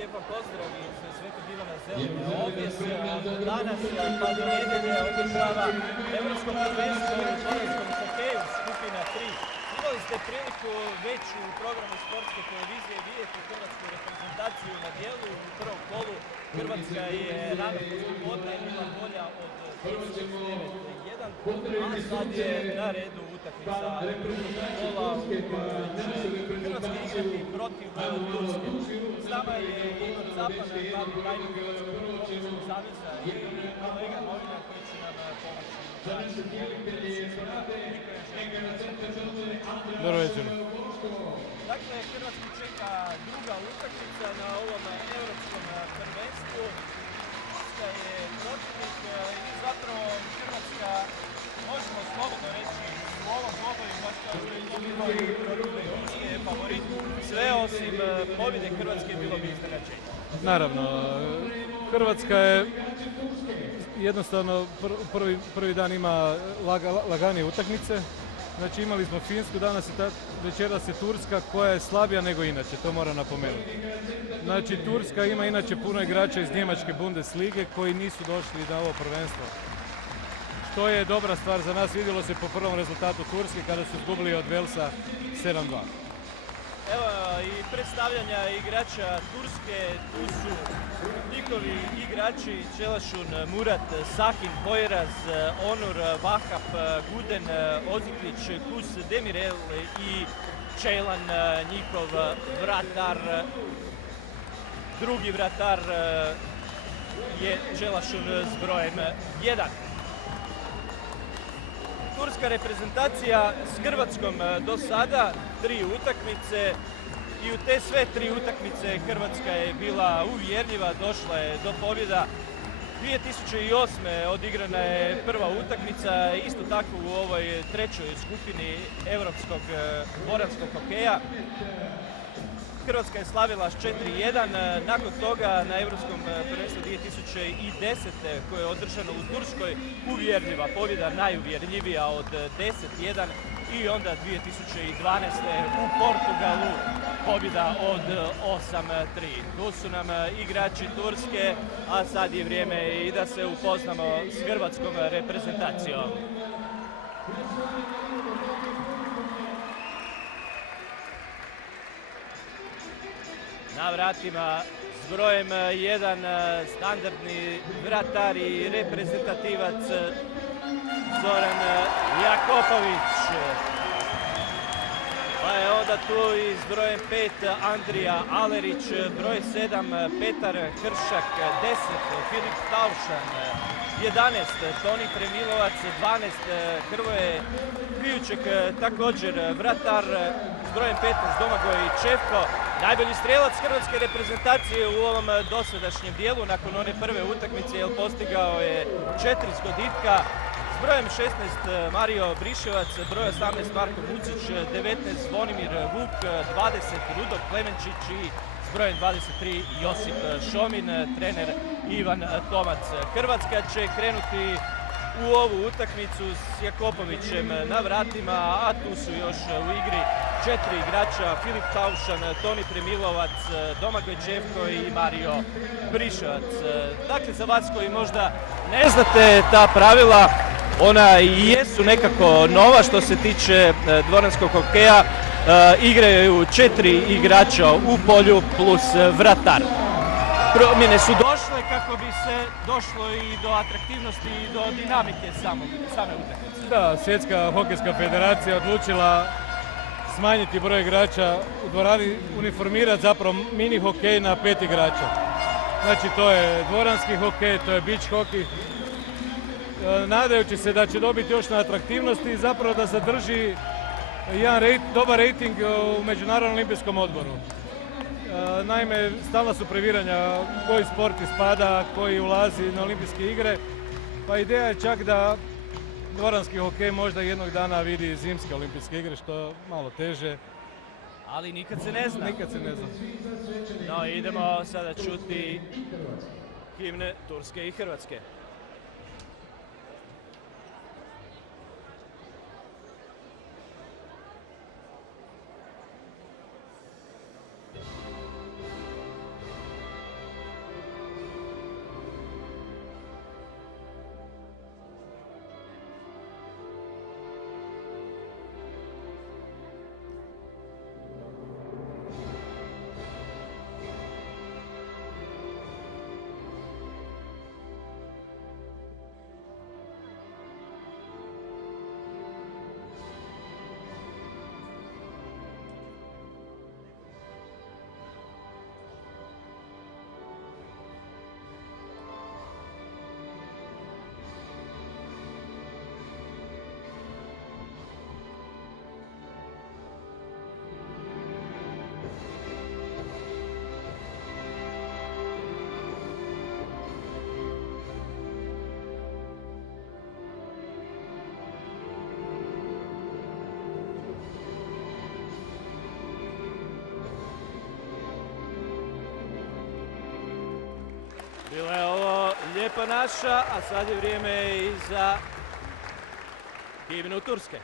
lijep vam pozdrav iz Svetog Ivana Zeline. Ovdje se danas pa do nedjelje održava Evropsko prvenstvo u dvoranskom hokeju skupina 3. Imali ste priliku već u programu sportske televizije vidjeti hrvatsku reprezentaciju na dijelu u prvom kolu. Hrvatska je rano poslijepodne bila bolja od Turske 9-1, a sad je na redu utakmica kola u kojoj će Hrvatska igrati protiv Turske. S nama je Igor Capan, glavni tajnik Hrvatskog hokejskog saveza i kolega novinar koji će nam pomoći. Dobro večer. Dakle, Hrvatsku čeka druga utakmica na ovom europskom prvenstvu. Turska je protivnik i zapravo Hrvatska, možemo slobodno reći, u ovom dvoboju, baš kao što je to bilo i protiv Turske, favorit. Sve osim pobjede Hrvatske bilo bi iznenađenje. Naravno, Hrvatska je jednostavno prvi dan ima laganije utakmice. Znači imali smo Finsku, večeras je Turska koja je slabija nego inače, to moram napomenuti. Znači Turska ima inače puno igrača iz njemačke Bundeslige koji nisu došli na ovo prvenstvo. Što je dobra stvar za nas, vidjelo se po prvom rezultatu Turske kada su izgubili od Velsa 7-2. Evo i predstavljanja igrača Turske, tu su njihovi igrači Čelašun, Murat, Sahin, Poyraz, Onur, Vahap, Guden, Oziklić, Kus, Demirel i Čelan, njihov vratar. Drugi vratar je Čelašun s brojem 1. Turska reprezentacija s Hrvatskom do sada 3 utakmice i u te sve 3 utakmice Hrvatska je bila uvjerljiva, došla je do pobjeda. 2008. odigrana je prva utakmica, isto tako u ovoj trećoj skupini europskog dvoranskog hokeja. Hrvatska je slavila s 4-1, nakon toga na Europskom prvenstvu 2010. koje je održano u Turskoj, uvjerljiva pobjeda, najuvjerljivija od 10-1 i onda 2012. u Portugalu pobjeda od 8-3. Tu su nam igrači Turske, a sad je vrijeme i da se upoznamo s hrvatskom reprezentacijom. Na vratima s brojem 1 standardni vratar i reprezentativac Zoran Jakopović. Pa je onda tu i s brojem 5 Andrija Alerić, broj 7 Petar Hršak, 10 Filip Taušan, 11 Toni Premilovac, 12 Hrvoje Pijuček, također vratar s brojem 15 Domagoj Čevko. Najbolji strelac hrvatske reprezentacije u ovom dosadašnjem dijelu nakon one prve utakmice jer postigao je 4 zgoditka. S brojem 16 Mario Briševac, broj 18 Marko Mucić, 19 Zvonimir Vuk, 20 Rudolf Klemenčić i s brojem 23 Josip Šomin, trener Ivan Tomac. Hrvatska će krenuti u ovu utakmicu s Jakopovićem na vratima, a tu su još u igri 4 igrača, Filip Taušan, Toni Premilovac, Domagoj Čevko i Mario Briševac. Dakle, za vas koji možda ne znate ta pravila, ona i jesu nekako nova što se tiče dvoranskog hokeja. Igraju 4 igrača u polju plus vratar. Promjene su došle kako bi se došlo i do atraktivnosti i do dinamike same utakmice. Da, Svjetska hokejska federacija odlučila smanjiti broj igrača u dvorani, uniformirati zapravo mini hokej na 5 igrača. Znači to je dvoranski hokej, to je beach hokej. Nadajući se da će dobiti još na atraktivnosti i zapravo da zadrži jedan dobar rejting u Međunarodnom olimpijskom odboru. Naime, stalna su previranja koji sport ispada, koji ulazi na olimpijske igre, pa ideja je čak da dvoranski hokej možda jednog dana vidi zimske olimpijske igre, što malo teže. Ali nikad se ne zna. Nikad se ne zna. No, idemo sada čuti himne Turske i Hrvatske. naša, a sad je vrijeme i za himnu Turske.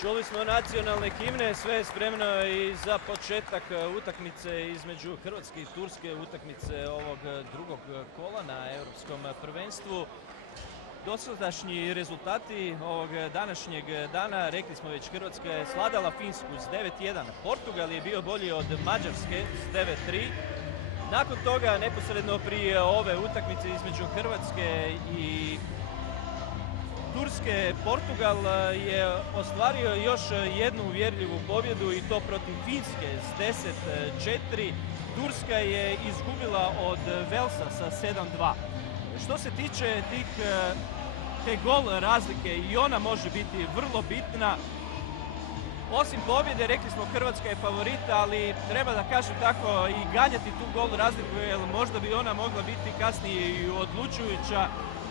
Čuli smo nacionalne himne, sve je spremno i za početak utakmice između Hrvatske i Turske, utakmice ovog drugog kola na Europskom prvenstvu. Dosadašnji rezultati ovog današnjeg dana, rekli smo već, Hrvatska je svladala Finsku s 9-1, Portugal je bio bolji od Mađarske s 9-3. Nakon toga, neposredno prije ove utakmice između Hrvatske i Turske, Portugal je ostvario još jednu uvjerljivu pobjedu i to protiv Finske s 10-4. Turska je izgubila od Velsa sa 7-2. Što se tiče te gol razlike, i ona može biti vrlo bitna. Osim pobjede, rekli smo, Hrvatska je favorita, ali treba da kažem tako i ganjati tu gol razliku, jer možda bi ona mogla biti kasnije i odlučujuća.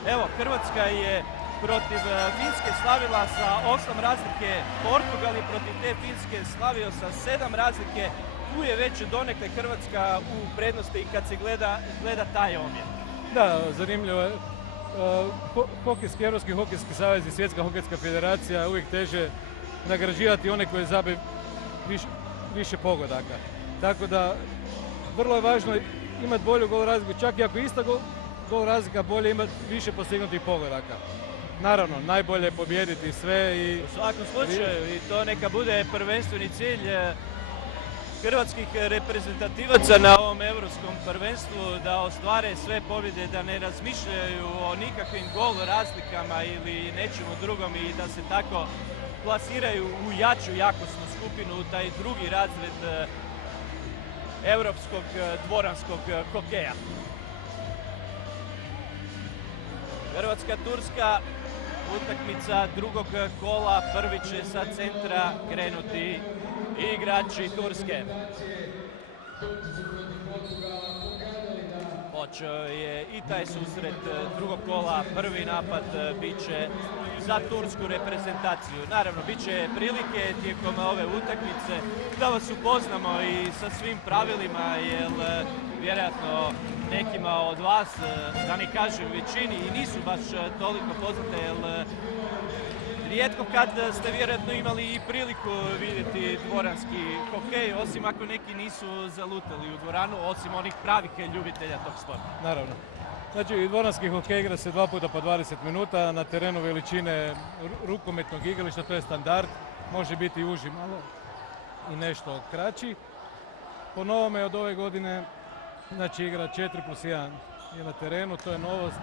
Evo, Hrvatska je protiv Finske slavila sa 8 razlike, Portugal je protiv te Finske slavio sa 7 razlike. Tu je već donekle Hrvatska u prednosti i kad se gleda taj omjer. Da, zanimljivo je. Europski hokejski savez i Svjetska hokejska federacija uvijek teže nagrađivati one koji zabe više pogodaka. Tako da, vrlo je važno imati bolju gol razliku, čak i ako je ista gol razlika, bolje imati više postignutih pogodaka. Naravno, najbolje je pobijediti sve i... U svakom slučaju, i to neka bude prvenstveni cilj hrvatskih reprezentativaca na ovom europskom prvenstvu, da ostvare sve pobjede, da ne razmišljaju o nikakvim gol razlikama ili nečemu drugom i da se tako plasiraju u jaču jakosnu skupinu, u taj drugi razred europskog dvoranskog hokeja. Hrvatska-Turska, utakmica drugog kola, prvi će sa centra krenuti igrači Turske. Počeo je i taj susret drugog kola, prvi napad bit će za tursku reprezentaciju. Naravno, bit će prilike tijekom ove utakmice da vas upoznamo i sa svim pravilima, jer vjerojatno nekima od vas, da ne kažem većini, i nisu baš toliko poznate, jer rijetko kad ste vjerojatno imali i priliku vidjeti dvoranski hokej, osim ako neki nisu zalutali u dvoranu, osim onih pravih ljubitelja tog sporta. Naravno. Znači, dvoranski hokej igra se 2 puta po 20 minuta na terenu veličine rukometnog igrališta, to je standard, može biti i uži malo i nešto kraći. Po novome od ove godine, znači, igra 4+1 je na terenu, to je novost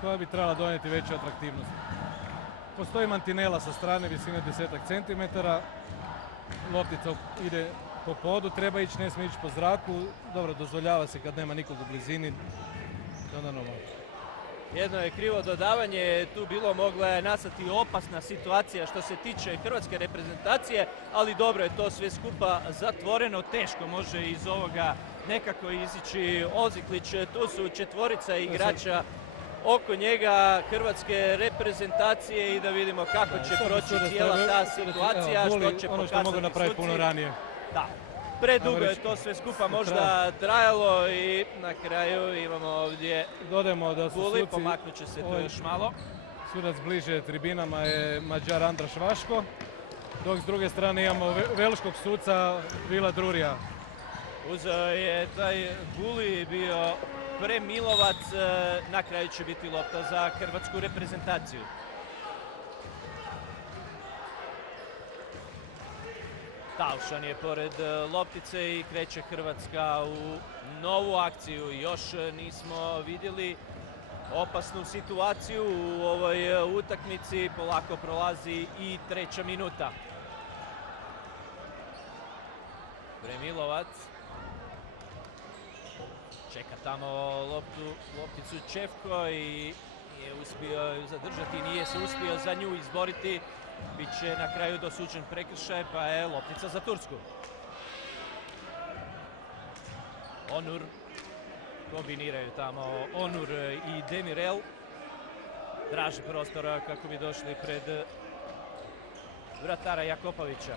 koja bi trebala donijeti veću atraktivnost. Postoji mantinela sa strane visine 10 cm, loptica ide po podu, treba ići, ne smije ići po zraku, dobro, dozvoljava se kad nema nikog u blizini, onda normalno. Jedno je krivo dodavanje, tu bilo mogla je nastati opasna situacija što se tiče hrvatske reprezentacije, ali dobro je to sve skupa zatvoreno, teško može iz ovoga nekako izići Oziklić, tu su 4 igrača oko njega hrvatske reprezentacije i da vidimo kako će proći cijela ta situacija, što će pokazati suci. Da, predugo je to sve skupa možda trajalo i na kraju imamo ovdje Guli, pomaknut će se to još malo. Sudac bliže tribinama je Mađar Andraš Vaško, dok s druge strane imamo velškog suca Vila Drurija. Uzeo je taj Guli, bio Premilovac, na kraju će biti lopta za hrvatsku reprezentaciju. Taušan je pored loptice i kreće Hrvatska u novu akciju. Još nismo vidjeli opasnu situaciju u ovoj utakmici. Polako prolazi i 3. minuta. Premilovac čeka tamo lopticu Čevko i nije uspio ju zadržati, nije se uspio za nju izboriti. Biće na kraju dosuđen prekršaj, pa je loptica za Tursku. Onur, kombiniraju tamo Onur i Demirel. Traži prostora kako bi došli pred vratara Jakopovića.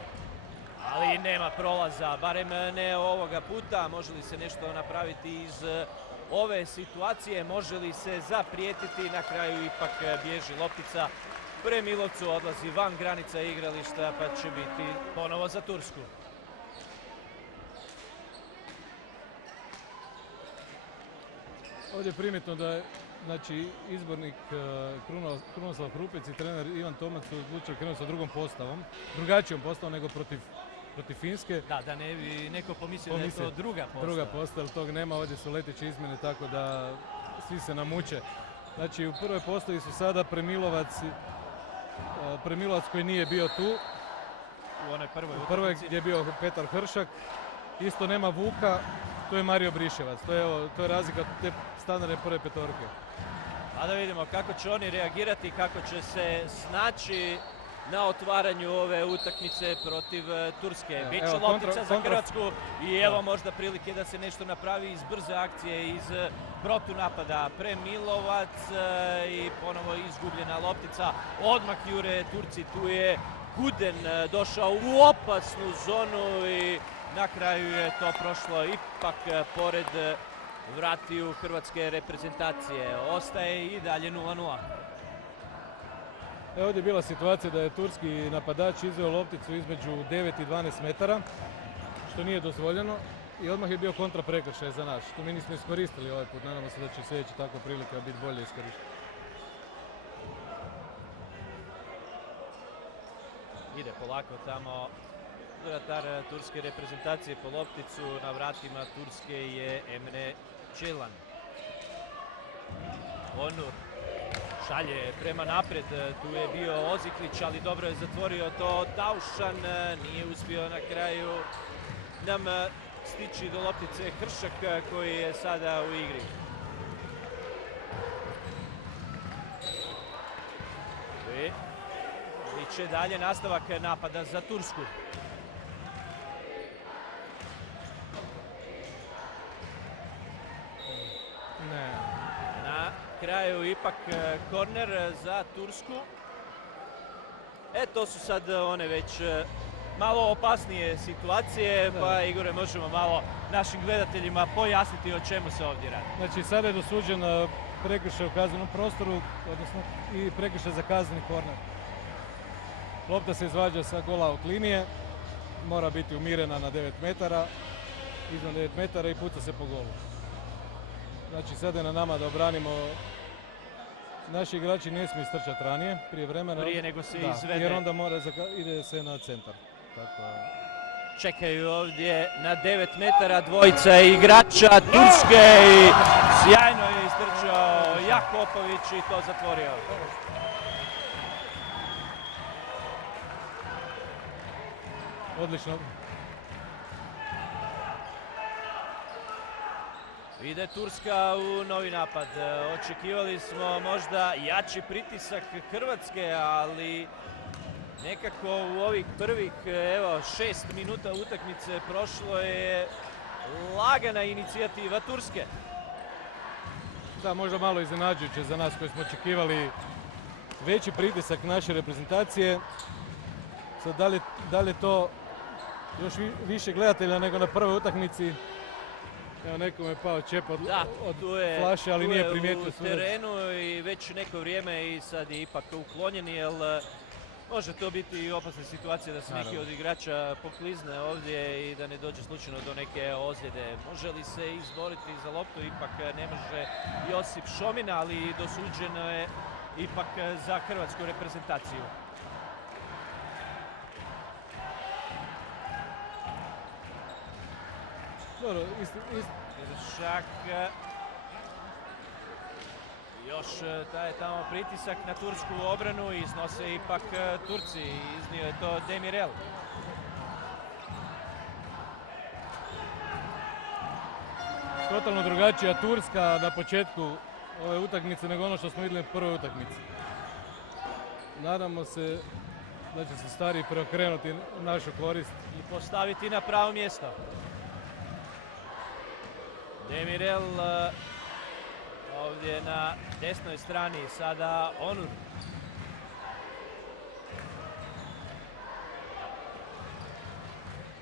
Ali nema prolaza, barem ne ovoga puta. Može li se nešto napraviti iz ove situacije? Može li se zaprijetiti? Na kraju ipak bježi loptica. Premilovcu odlazi van granica igrališta, pa će biti ponovo za Tursku. Ovdje je primjetno da je izbornik Krunoslav Hrupec i trener Ivan Tomac su odlučili krenuti sa drugom postavom, drugačijom postavom nego protiv Finske. Da ne bi neko pomislio da je to druga postava. Druga postava, tog nema, ovdje su leteće izmjene, tako da svi se namuče. Znači u prvoj postavi su sada Premilovac koji nije bio tu. U onoj prvoj gdje je bio Petar Hršak. Isto nema Vuka, to je Mario Briševac. To je razlika te standardne prve petorke. A da vidimo kako će oni reagirati, kako će se snaći na otvaranju ove utakmice protiv Turske. Biće loptica za Hrvatsku i evo možda prilike da se nešto napravi iz brze akcije, iz protunapada. Premilovac i ponovo izgubljena loptica. Odmah jure Turci, tu je Guden došao u opasnu zonu i na kraju je to prošlo ipak pored vratiju hrvatske reprezentacije. Ostaje i dalje 0:0. Ovdje je bila situacija da je turski napadač izveo lopticu između 9 i 12 metara, što nije dozvoljeno, i odmah je bio kontra prekršaj za nas, što mi nismo iskoristili ovaj put. Nadamo se da će sljedeća takva prilika biti bolje iskorištena. Ide polako tamo vratar turske reprezentacije po lopticu. Na vratima Turske je Emre Čelan. Onur šalje prema naprijed, tu je bio Oziklić, ali dobro je zatvorio to Taušan, nije uspio na kraju nam stići do loptice Hršak koji je sada u igri. Biće dalje nastavak napada za Tursku. Na kraju ipak korner za Tursku. To su sad one već malo opasnije situacije, pa Igore možemo malo našim gledateljima pojasniti o čemu se ovdje radi. Znači sada je dosuđen prekršaj u kaznenom prostoru, odnosno i prekršaj za kazneni korner. Lopta se izvađa sa goal out linije, mora biti umirena na 9 metara, izvan 9 metara i puca se po golu. Znači sada je na nama da obranimo. Naši igrači ne smiju istrčati ranije, prije vremena. Prije nego se izvede. Jer onda ide se na centar. Čekaju ovdje na 9 metara dvojica igrača Turske i sjajno je istrčao Jakopović i to zatvorio. Odlično. Ide Turska u novi napad. Očekivali smo možda jači pritisak Hrvatske, ali nekako u ovih prvih 6 minuta utakmice prošlo je lagana inicijativa Turske. Da, možda malo iznenađujuće za nas koji smo očekivali veći pritisak naše reprezentacije. Sad, da li je to još više gledatelja nego na prvoj utakmici? Evo, nekome je pao čep od flaše, ali nije primijetio u terenu i već neko vrijeme i sad je ipak uklonjen, jer Može to biti i opasna situacija da se neki Naravno. od igrača poklizne ovdje i da ne dođe slučajno do neke ozljede. Može li se izboriti za loptu? Ipak ne može Josip Šomin, ali dosuđeno je ipak za hrvatsku reprezentaciju. Dobro, Kršak. Još taj tamo pritisak na tursku obranu i iznose ipak Turci. Iznio je to Demirel. totalno drugačija Turska na početku ove utakmice nego ono što smo vidjeli u prvoj utakmici. Nadamo se da će se stari preokrenuti u našu korist. I postaviti na pravo mjesto. Demirel ovdje na desnoj strani, sada Onur.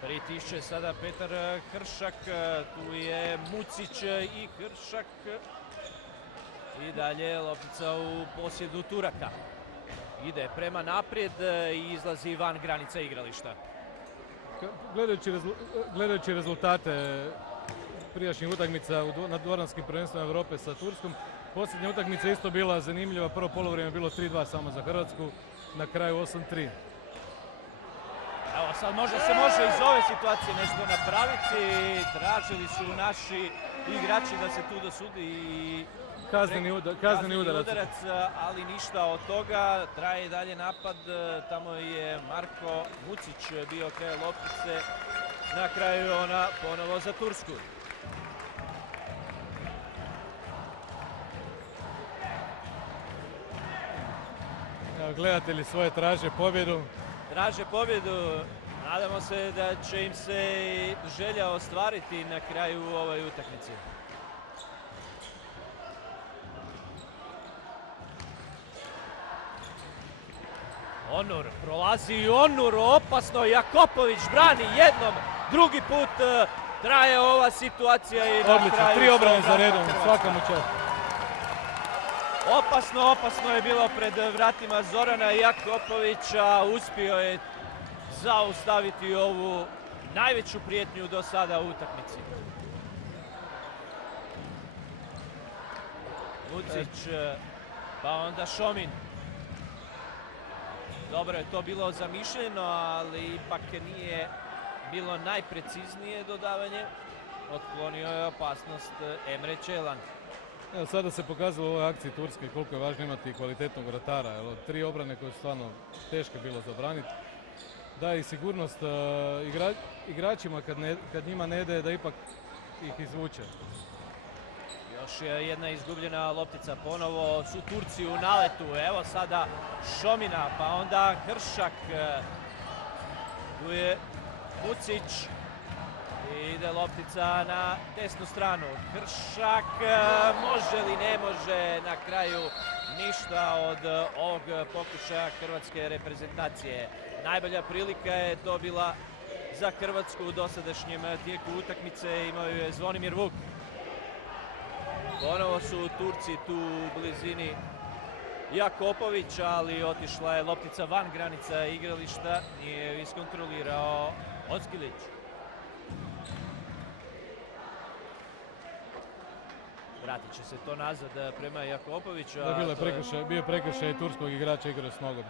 Pritišće sada Petar Kršak, tu je Mucić i Kršak. I dalje loptica u posjedu Turaka. Ide prema naprijed i izlazi van granica igrališta. Gledajući rezultate prijašnjih utakmica na dvoranskim prvenstvima Europe sa Turskom, posljednja utakmica isto bila zanimljiva. Prvo polovrijeme je bilo 3-2 samo za Hrvatsku, na kraju 8-3. Evo sad možda se može iz ove situacije nešto napraviti. Tražili su naši igrači da se tu dosudi i kazneni udarac. Ali ništa od toga. Traje i dalje napad. Tamo je Marko Mucić bio kraj loptice. Na kraju ona ponovo za Tursku. Evo, gledatelji svoje traže pobjedu. Traže pobjedu. Nadamo se da će im se želja ostvariti na kraju ovoj utakmici. Onur, prolazi Onur, opasno, Jakopović brani jednom, drugi put traje ova situacija i na Odlično, kraju... 3 obrane za redom, svaka mu čast. Opasno je bilo pred vratima Zorana Jakopovića, uspio je zaustaviti ovu najveću prijetnju do sada u utakmici. Mucić, pa onda Šomin. Dobro je to bilo zamišljeno, ali ipak nije bilo najpreciznije dodavanje. Otklonio je opasnost Emre Čelan. Evo, sada se pokazalo u ovoj akciji Turske koliko je važno imati kvalitetnog vratara. 3 obrane koje su stvarno teške bilo za braniti. Daje i sigurnost igračima kad njima ne ide da ipak ih izvuče. Još je jedna izgubljena loptica, ponovo su Turci u naletu. Evo sada Šomina, pa onda Kršak. Tu je Mucić. Ide loptica na desnu stranu. Kršak, može li ne može, na kraju ništa od ovog pokušaja hrvatske reprezentacije. Najbolja prilika je to bila za Hrvatsku u dosadašnjem tijeku utakmice, imao je Zvonimir Vuk. Ponovo su Turci tu u blizini Jakopović, ali otišla je loptica van granica igrališta, nije iskontrolirao Oskilić. Vratit će se to nazad prema Jakopoviću. Bio je prekršaj turskog igrača, igrao s nogom.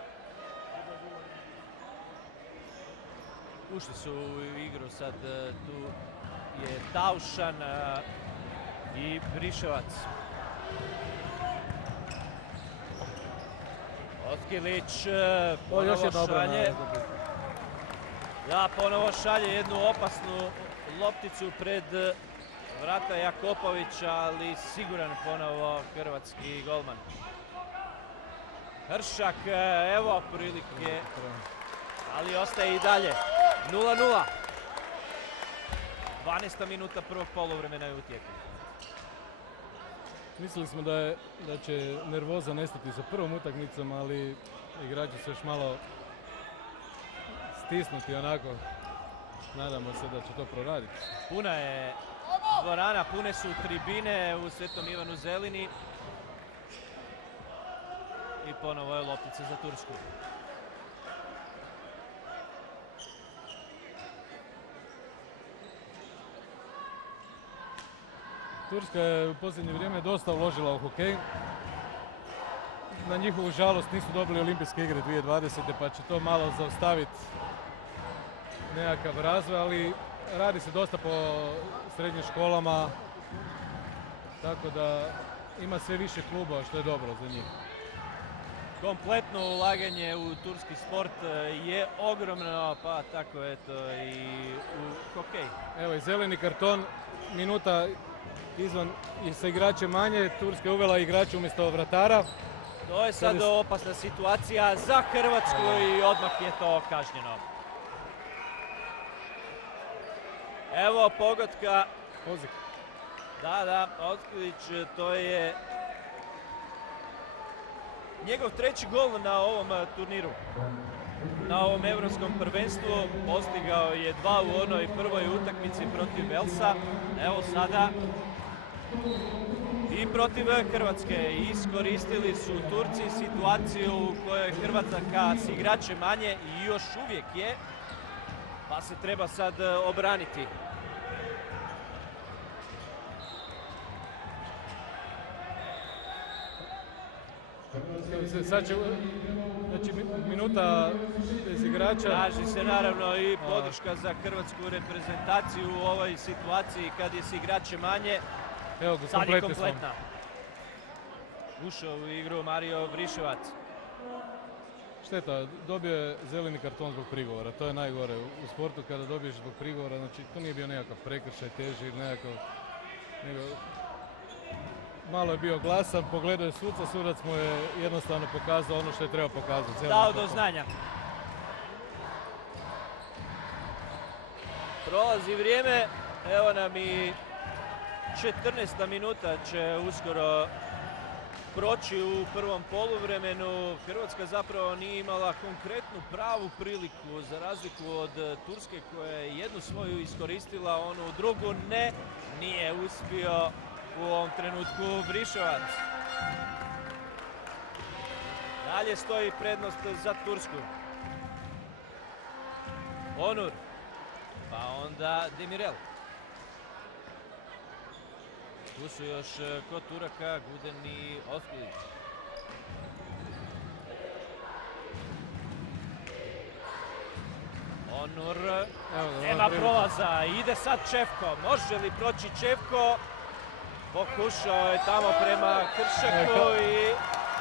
Ušli su u igru sad, tu je Taušan i Briševac. Oskilić ponovo šalje. Da, ponovo šalje jednu opasnu lopticu pred vrata Jakopovića, ali siguran ponovo hrvatski golman. Kršak, evo prilike, ali ostaje i dalje. 0-0. 12. minuta prvog poluvremena je u tijeku. Mislili smo da će nervoza nestati sa prvom utakmicom, ali igrači su još malo stisnuti onako. Nadamo se da će to proraditi. Puna je dvorana, pune su tribine u Svetom Ivanu Zelini. I ponovo je loptica za Tursku. Turska je u posljednje vrijeme dosta uložila u hokej. Na njihovu žalost nisu dobili olimpijske igre 2020. pa će to malo zaustaviti nekakav razvoj, ali radi se dosta po srednjim školama, tako da ima sve više klubova što je dobro za njih. Kompletno ulaganje u turski sport je ogromno, pa tako eto i u hokej. Evo i zeleni karton, minuta izvan i sa igračem manje, Turska je uvela igrača umjesto vratara. To je sad opasna situacija za Hrvatsku i odmah je to kažnjeno. Evo pogotka. Ozik. Da, Otklić, to je njegov treći gol na ovom turniru. Na ovom europskom prvenstvu postigao je 2 u onoj prvoj utakmici protiv Velsa. Evo sada i protiv Hrvatske. Iskoristili su Turci situaciju u kojoj Hrvatska s igračem manje i još uvijek je, pa se treba sad obraniti. Sad će, znači minuta bez igrača. Traži se naravno i podrška za hrvatsku reprezentaciju u ovoj situaciji kad je s igrače manje. Evo ga, sad je kompletna. Ušao u igru Mario Vriševac. Šteta, dobio je zeleni karton zbog prigovora, to je najgore u sportu kada dobiješ zbog prigovora, znači to nije bio nekakav prekršaj teži ili nekakav, nego malo je bio glasan, pogledao je suca, sudac mu je jednostavno pokazao ono što je trebao pokazati. Dao do znanja. Prolazi vrijeme, evo nam i 14. minuta će uskoro proći u prvom poluvremenu. Hrvatska zapravo nije imala konkretnu pravu priliku za razliku od Turske koja je jednu svoju iskoristila, onu drugu ne, nije uspio u ovom trenutku Vriševac. Dalje stoji prednost za Tursku. Onur, pa onda Demirel. Tu su još kod Turaka Guden i Otklić. Onur, nema prolaza, ide sad Čevko. Može li proći Čevko? Pokušao je tamo prema Kršaku i...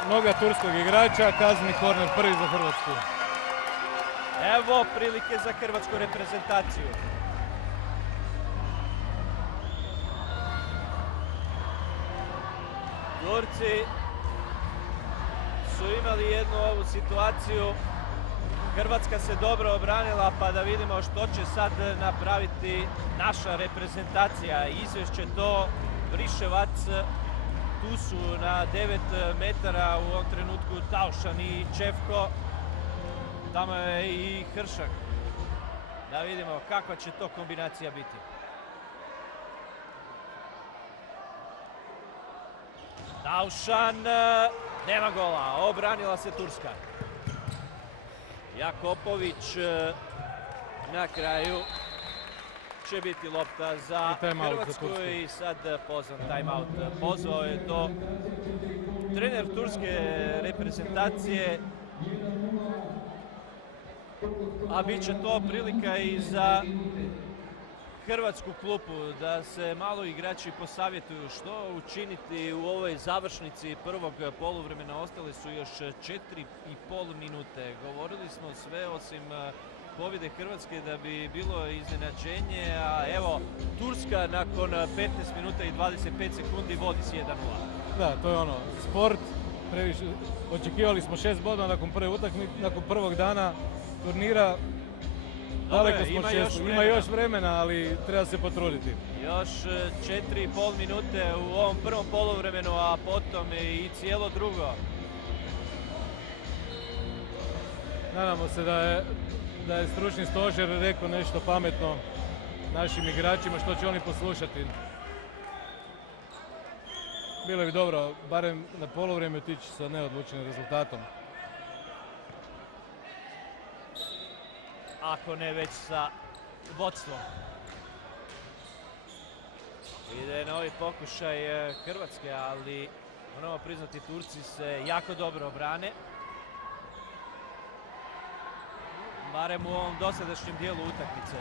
Noga turskog igrača, kazni korner prvi za Hrvatsku. Evo prilike za hrvatsku reprezentaciju. Turci su imali jednu ovu situaciju. Hrvatska se dobro obranila, pa da vidimo što će sad napraviti naša reprezentacija. Izvješće to Vriševac, tu su na 9 metara u ovom trenutku Taušan i Čevko. Tamo je i Hršak. Da vidimo kakva će to kombinacija biti. Taušan, nema gola, obranila se Turska. Jakopović na kraju će biti lopta za Hrvatsku i sad pozvan timeout. Pozvao je to trener turske reprezentacije, a bit će to prilika i za hrvatsku klupu da se malo igrači posavjetuju što učiniti u ovoj završnici prvog poluvremena. Ostale su još 4,5 minute. Govorili smo sve osim pobjede Hrvatske da bi bilo iznenađenje, a evo Turska nakon 15 minuta i 25 sekundi vodi s 1:0. Da, to je ono, sport, previše, očekivali smo 6 bodova nakon prve utakmice, nakon prvog dana turnira. Daleko smo ima još vremena, ali treba se potruditi. Još 4,5 minute u ovom prvom poluvremenu, a potom i cijelo drugo. Nadamo se da je stručni stožer rekao nešto pametno našim igračima, što će oni poslušati. Bilo bi dobro, barem na poluvrijeme otići sa neodlučenim rezultatom. Ako ne već sa vodstvom. Ide novi pokušaj Hrvatske, ali moramo priznati Turci se jako dobro brane. Barem u ovom dosadašnjem dijelu utakmice.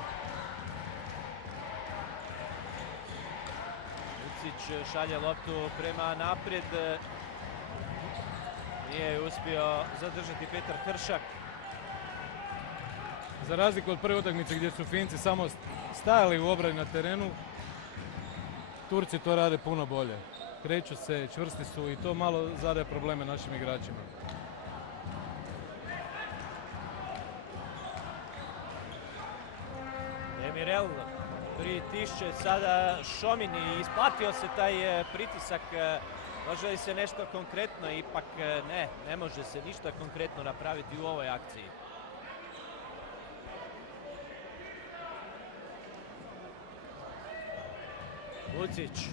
Vucić šalje loptu prema naprijed. Nije uspio zadržati Petar Hršak. Za razliku od prve utakmice gdje su Finci samo stajali u obrani na terenu, Turci to rade puno bolje. Kreću se, čvrsti su i to malo zadaje probleme našim igračima. Demirel pritišće sada Šomin i isplatio se taj pritisak. Može li se nešto konkretno? Ipak ne može se ništa konkretno napraviti u ovoj akciji. Vucić.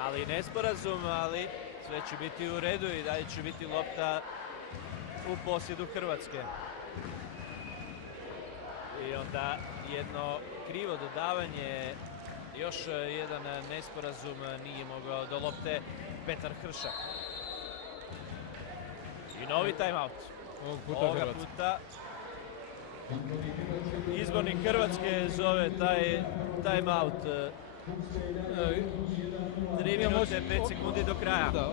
Ali nesporazum, ali sve će biti u redu i dalje će biti lopta u posjedu Hrvatske. I onda jedno krivo dodavanje, još jedan nesporazum, nije mogao do lopte Petar Hršak. I novi timeout. Ovoga puta izbornik Hrvatske zove taj timeout. 3 minute 5 sekundi do kraja. Da,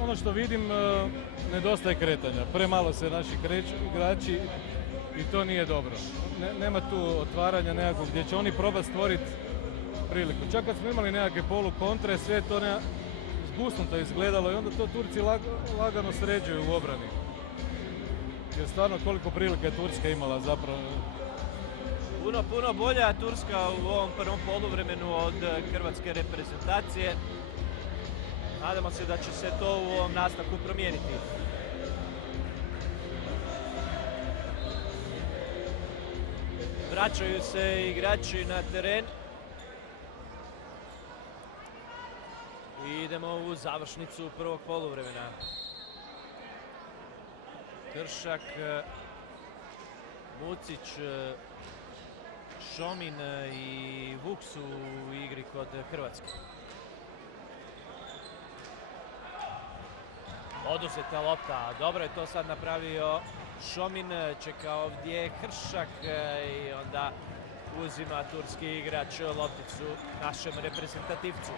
ono što vidim, nedostaje kretanja. Premalo se naši igrači i to nije dobro. Nema tu otvaranja nekakvog gdje će oni probati stvoriti priliku. Čak kad smo imali nekakve polu kontre, sve to zgusnuto izgledalo i onda to Turci lagano sređuju u obrani. Jer stvarno koliko prilika je Turska imala zapravo. Puno bolja Turska u ovom prvom poluvremenu od hrvatske reprezentacije. Nadamo se da će se to u ovom nastavku promijeniti. Vraćaju se igrači na teren. I idemo u završnicu prvog poluvremena. Hršak, Vucić, Šomin i Vuk su u igri kod Hrvatske. Oduzeta lopta, dobro je to sad napravio Šomin, čeka ovdje Hršak i onda uzima turski igrač lopticu našem reprezentativcu.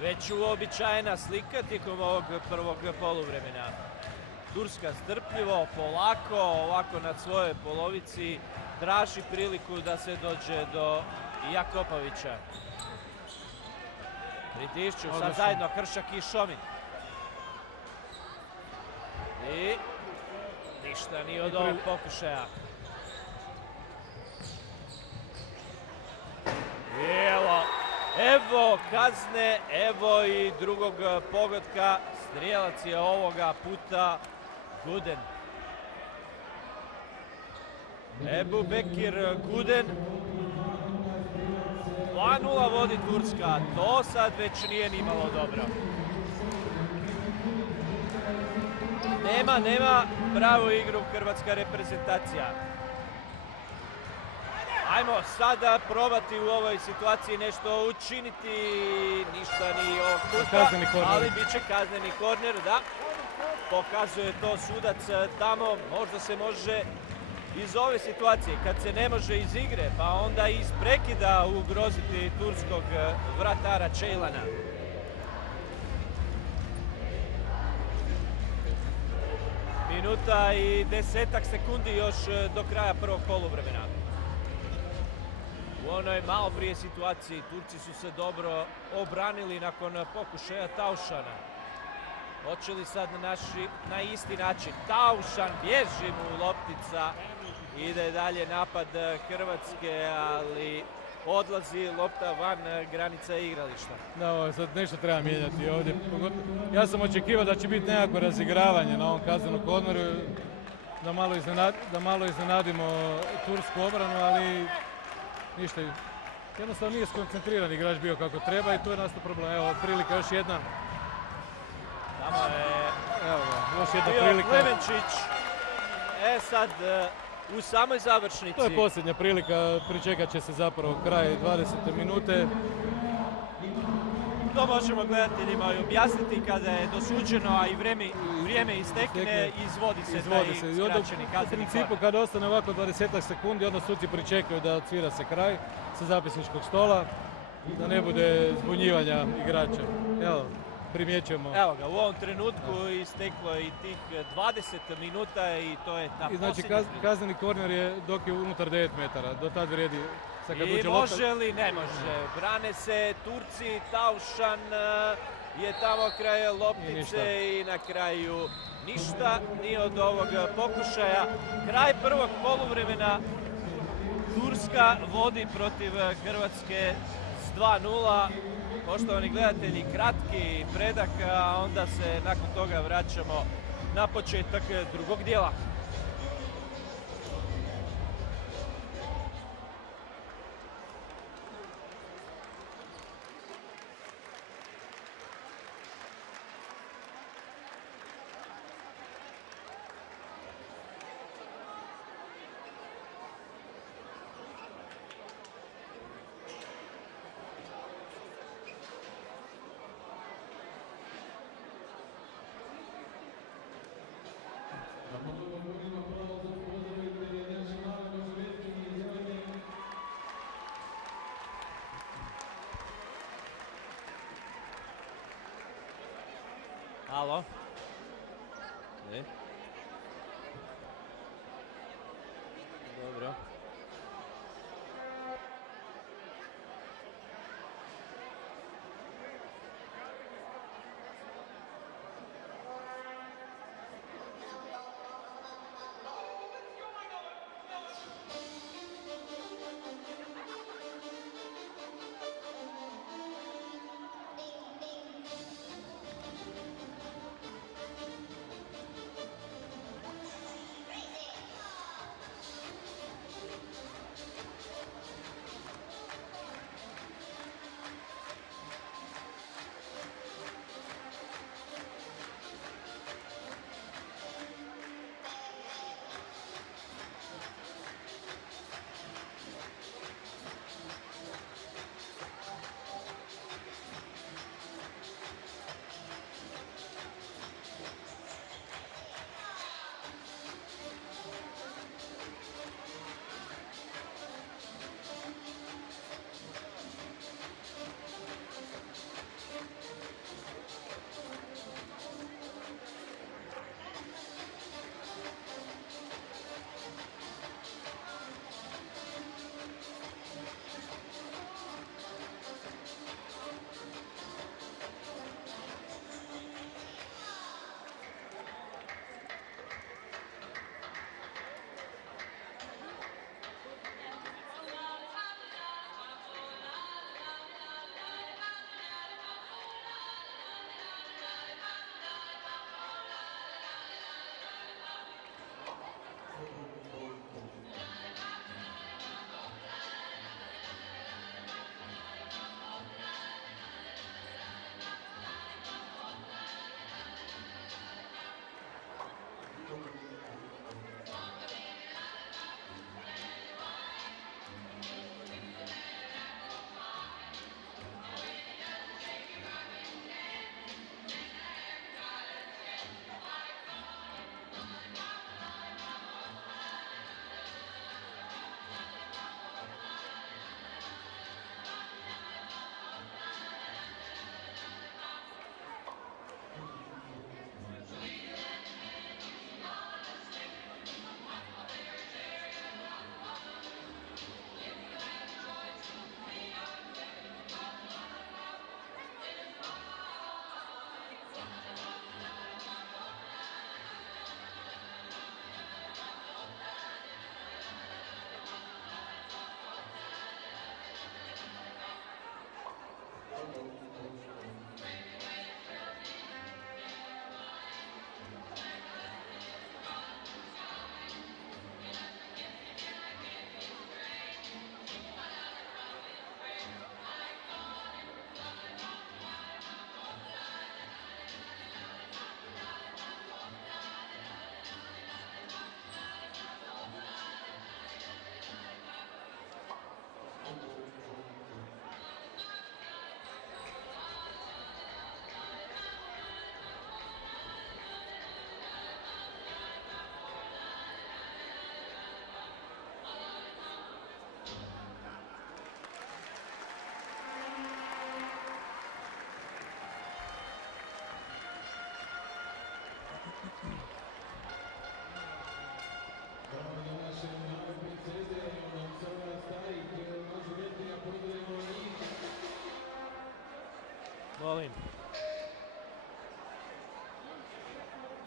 Već uobičajena slika tijekom ovog prvog poluvremena. Turska strpljivo, polako, ovako na svojoj polovici traži priliku da se dođe do Jakopovića. Pritišću sad zajedno Hršak i Šomin. I ništa nije od ovog pokušaja. Evo kazne, evo i drugog pogotka. Strijelac je ovoga puta Guden. Ebu Bekir Guden. 2:0 vodi Turska. To sad već nije nimalo dobro. Nema pravu igru hrvatska reprezentacija. Ajmo sada probati u ovoj situaciji nešto učiniti, ništa ni ovog puta, ali bit će kazneni korner, da. Pokazuje to sudac tamo, možda se može iz ove situacije, kad se ne može iz igre, pa onda iz prekida ugroziti turskog vratara Čejlana. Minuta i 10 sekundi još do kraja prvog poluvremena. U onoj malo prije situaciji Turci su se dobro obranili nakon pokušaja Taušana. Hoće li sad naši na isti način? Taušan, bježi mu loptica, ide dalje napad Hrvatske, ali odlazi lopta van granica igrališta. Da, ovo sad nešto treba mijenjati ovdje. Ja sam očekivao da će biti nekako razigravanje na ovom kaznenom korneru, da malo iznenadimo tursku obranu, ali ništa. Jednostavno nije skoncentriran igrač bio kako treba i tu je nastao problem. Evo, prilika još jedna. Tamo je Evo ga, još jedna bio prilika. Klemenčić. Sad u samoj završnici. To je posljednja prilika, pričekat će se zapravo kraj 20. minute. To možemo gledateljima i objasniti kada je dosuđeno, a i vrijeme istekne, izvodi se taj I onda skraćeni u kazneni principu korner. kada ostane ovako 20 sekundi, onda suci pričekaju da odsvira se kraj sa zapisničkog stola, da ne bude zbunjivanja igrača. Evo, primjećujemo. Evo ga, u ovom trenutku isteklo je i tih 20 minuta i to je ta I znači posljednja prilika. kazneni korner je dok je unutar 9 metara, do tad vrijedi. Sad kad I uđe lopta- može li? Ne može. Brane se Turci, Taušan je tamo kraj I ništa. loptice i na kraju ništa nije od ovog pokušaja. Kraj prvog poluvremena. Turska vodi protiv Hrvatske s 2:0. Poštovani gledatelji, kratki predak, a onda se nakon toga vraćamo na početak drugog dijela. Alo? Ne? Dobro. molim.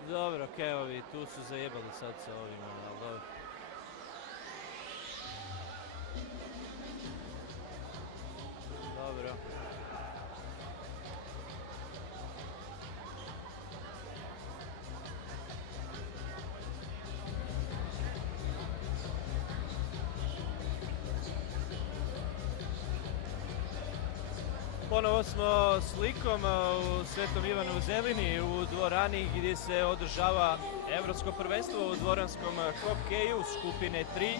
Dobro, Kevovi tu su zajebali sad sa ovima, ali dobro. Dobro. Ponovo smo s likom u Svetom Ivanu Zelini u dvorani gdje se održava Europsko prvenstvo u dvoranskom hokeju skupine 3.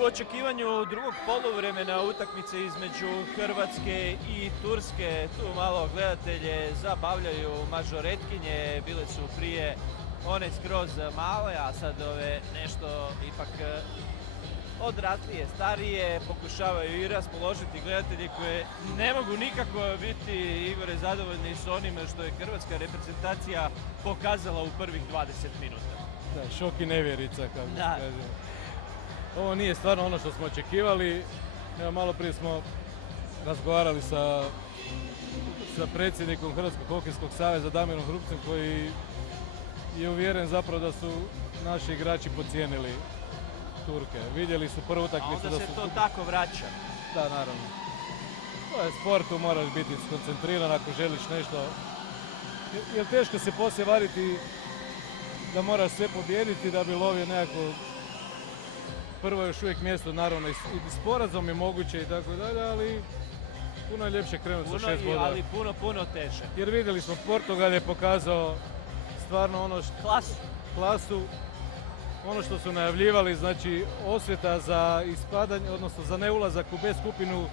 U očekivanju drugog poluvremena utakmice između Hrvatske i Turske, tu malo gledatelje zabavljaju mažoretkinje, bile su prije one skroz male, a sad ove nešto ipak odraslije, starije, pokušavaju i raspoložiti gledatelji koje ne mogu nikako biti, Igore, zadovoljni s onim što je hrvatska reprezentacija pokazala u prvih 20 minuta. Da, šok i nevjerica, kako se Da. kaže. Ovo nije stvarno ono što smo očekivali. Evo, malo prije smo razgovarali sa predsjednikom Hrvatskog hokejskog saveza Damirom Hrupcem, koji je uvjeren zapravo da su naši igrači podcijenili Turke. Vidjeli su prvu A utakmicu onda da se su... to tako vraća. Da, naravno. To je sport, tu moraš biti skoncentriran ako želiš nešto. Jer teško se poslije variti da moraš sve pobijediti da bi lovio nekako... Prvo je još uvijek mjesto, naravno, i sporazum je moguće i tako dalje, ali puno je ljepše krenuti sa 6 bodova. Ali puno teže. Jer vidjeli smo, Portugal je pokazao stvarno ono klasu, ono što su najavljivali, znači osveta za ispadanje, odnosno za neulazak u B skupinu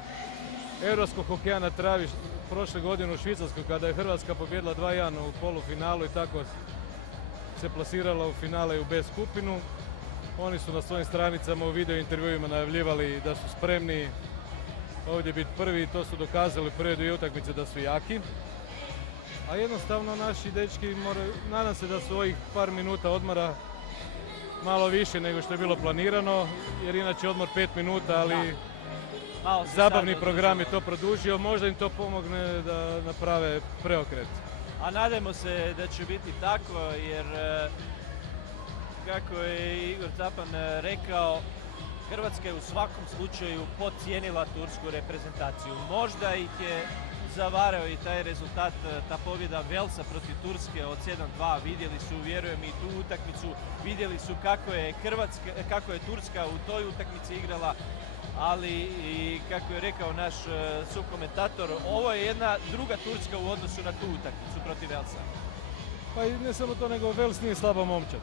europskog hokeja na travi prošle godine u Švicarskoj, kada je Hrvatska pobjedila 2:1 u polufinalu i tako se plasirala u finale i u B skupinu. Oni su na svojim stranicama u video intervjuima najavljivali da su spremni ovdje biti prvi i to su dokazali u prve dvije utakmice da su jaki. A jednostavno naši dečki moraju, nadam se da su ovih par minuta odmora malo više nego što je bilo planirano, jer inače odmor 5 minuta, ali zabavni program je to produžio, možda im to pomogne da naprave preokret. A nadajmo se da će biti tako, jer kako je Igor Capan rekao, Hrvatska je u svakom slučaju podcijenila tursku reprezentaciju. Možda ih je zavarao i taj rezultat, ta pobjeda Velsa protiv Turske od 7:2. Vidjeli su, vjerujem, i tu utakmicu, vidjeli su kako je Turska u toj utakmici igrala, ali i kako je rekao naš sukomentator, ovo je jedna druga Turska u odnosu na tu utakmicu protiv Velsa. Pa i ne samo to, nego Vels nije slaba momčad.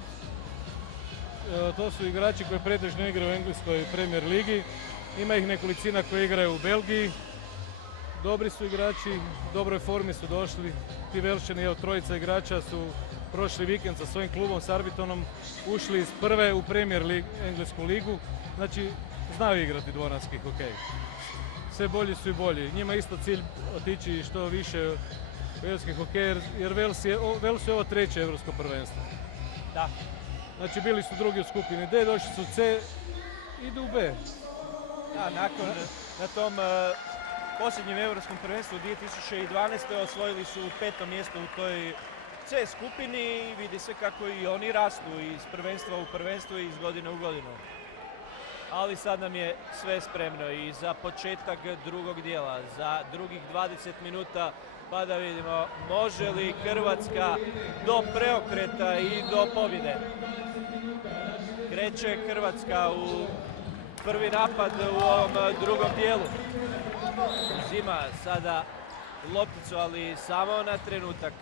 To su igrači koji pretežno igraju u engleskoj Premier ligi. Ima ih nekolicina koji igraju u Belgiji. Dobri su igrači, u dobroj formi su došli. Ti Velšani, evo, trojica igrača su prošli vikend sa svojim klubom, s Arbitonom, ušli iz prve u Premier englesku ligu. Znači, znaju igrati dvoranski hokej. Sve bolji su i bolji. Njima isto cilj otići što više u europski hokej, jer Velsu je ovo treće europsko prvenstvo. Da. Znači, bili su drugi u skupini D, došli su u C, idu u B. Da, na tom posljednjem europskom prvenstvu 2012. osvojili su 5. mjesto u toj C skupini i vidi se kako i oni rastu iz prvenstva u prvenstvo i iz godine u godinu. Ali sad nam je sve spremno i za početak drugog dijela, za drugih 20 minuta, pa da vidimo može li Hrvatska do preokreta i do pobjede. Kreće Hrvatska u prvi napad u ovom drugom dijelu. Uzima sada lopticu, ali samo na trenutak.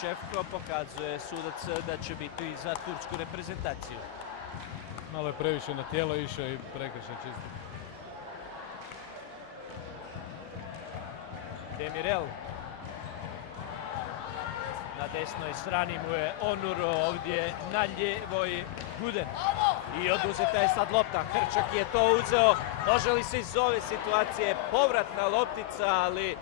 Čefko pokazuje sudac da će biti za tursku reprezentaciju. Malo je previše na tijelo išao i prekršaj čisto. Demirel. Na desnoj strani mu je Onur, ovdje na ljevoj Guden. I oduzeta je sad lopta. Hrčak je to uzeo. Može li se iz ove situacije povratna loptica, ali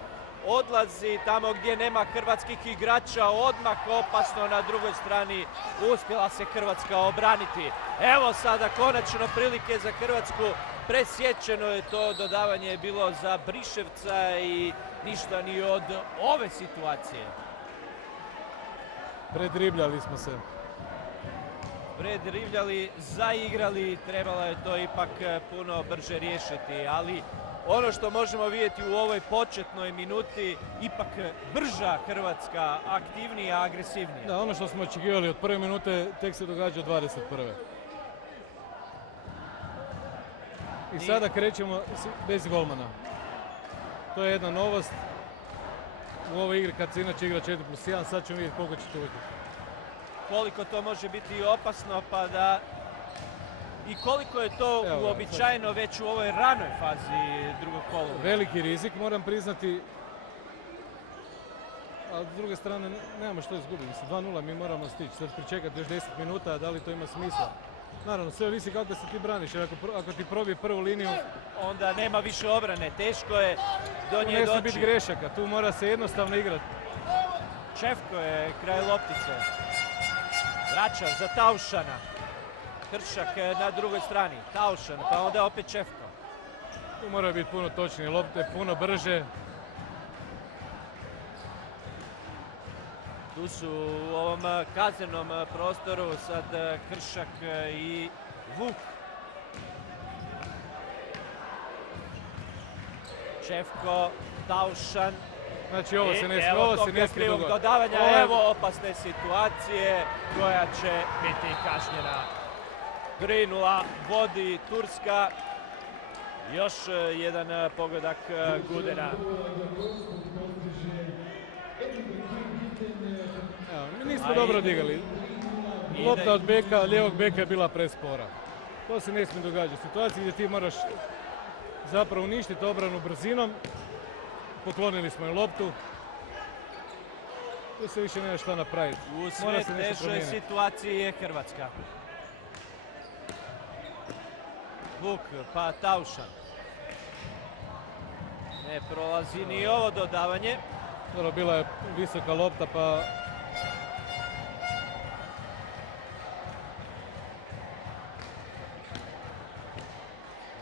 odlazi tamo gdje nema hrvatskih igrača, odmah opasno na drugoj strani, uspjela se Hrvatska obraniti. Evo sada konačno prilike za Hrvatsku, presječeno je to dodavanje je bilo za Briševca i ništa ni od ove situacije. Predribljali smo se. Predrivljali, zaigrali, trebalo je to ipak puno brže riješiti, ali ono što možemo vidjeti u ovoj početnoj minuti, ipak brža Hrvatska, aktivnija, agresivnija. Da, ono što smo očekivali od prve minute tek se događa 21. I sada krećemo bez golmana. To je jedna novost u ovoj igri kad se inače igra 4+1, sad ćemo vidjeti koliko će to utjecati. Koliko to može biti opasno, pa da i koliko je to uobičajeno već u ovoj ranoj fazi drugog kola. Veliki rizik, moram priznati, a s druge strane nemamo što izgubiti. 2:0 mi moramo stići, sad pričekati još 10 minuta, da li to ima smisla. Naravno, sve ovisi kako se ti braniš, jer ako ti probije prvu liniju, onda nema više obrane, teško je do nje doći. Tu ne smije biti grešaka, tu mora se jednostavno igrati. Čefko je kraj loptice. Vraća za Taušana. Kršak na drugoj strani. Taušan, pa onda opet Čefko. Tu mora biti puno točnije lopte, puno brže. Tu su u ovom kaznenom prostoru sad Kršak i Vuk. Čefko, Taušan. Znači ovo se ne smije dogoditi. Dodavanja, evo opasne situacije koja će biti kažnjena. 3:0 vodi Turska. Još jedan pogodak Gudena. Mi nismo dobro odigrali. Lopta od beka, lijevog beka je bila prespora. To se ne smije događati. Situacija gdje ti moraš zapravo uništiti obranu brzinom. Poklonili smo i loptu. Tu se više nema šta napraviti. U sve težoj situaciji je Hrvatska. Vuk, pa Taušan. Ne prolazi ni ovo dodavanje. Dobro, bila je visoka lopta, pa...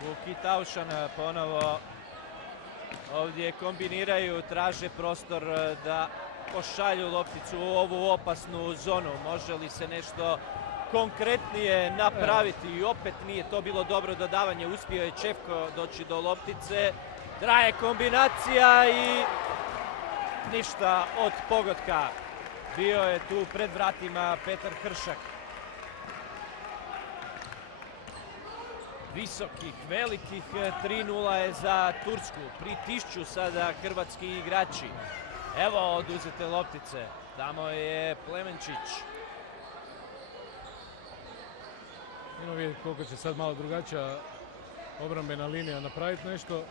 Vuk i Taušan ponovo ovdje kombiniraju, traže prostor da pošalju lopticu u ovu opasnu zonu. Može li se nešto konkretnije napraviti? I opet nije to bilo dobro dodavanje. Uspio je Čefko doći do loptice. Traje kombinacija i ništa od pogotka. Bio je tu pred vratima Petar Kršak. Visokih, velikih 3:0 je za Tursku. Pritišću sada hrvatski igrači. Evo oduzete loptice. Tamo je Plemenčić. Idemo vidjeti koliko će sad malo drugačija obrambena linija napraviti nešto.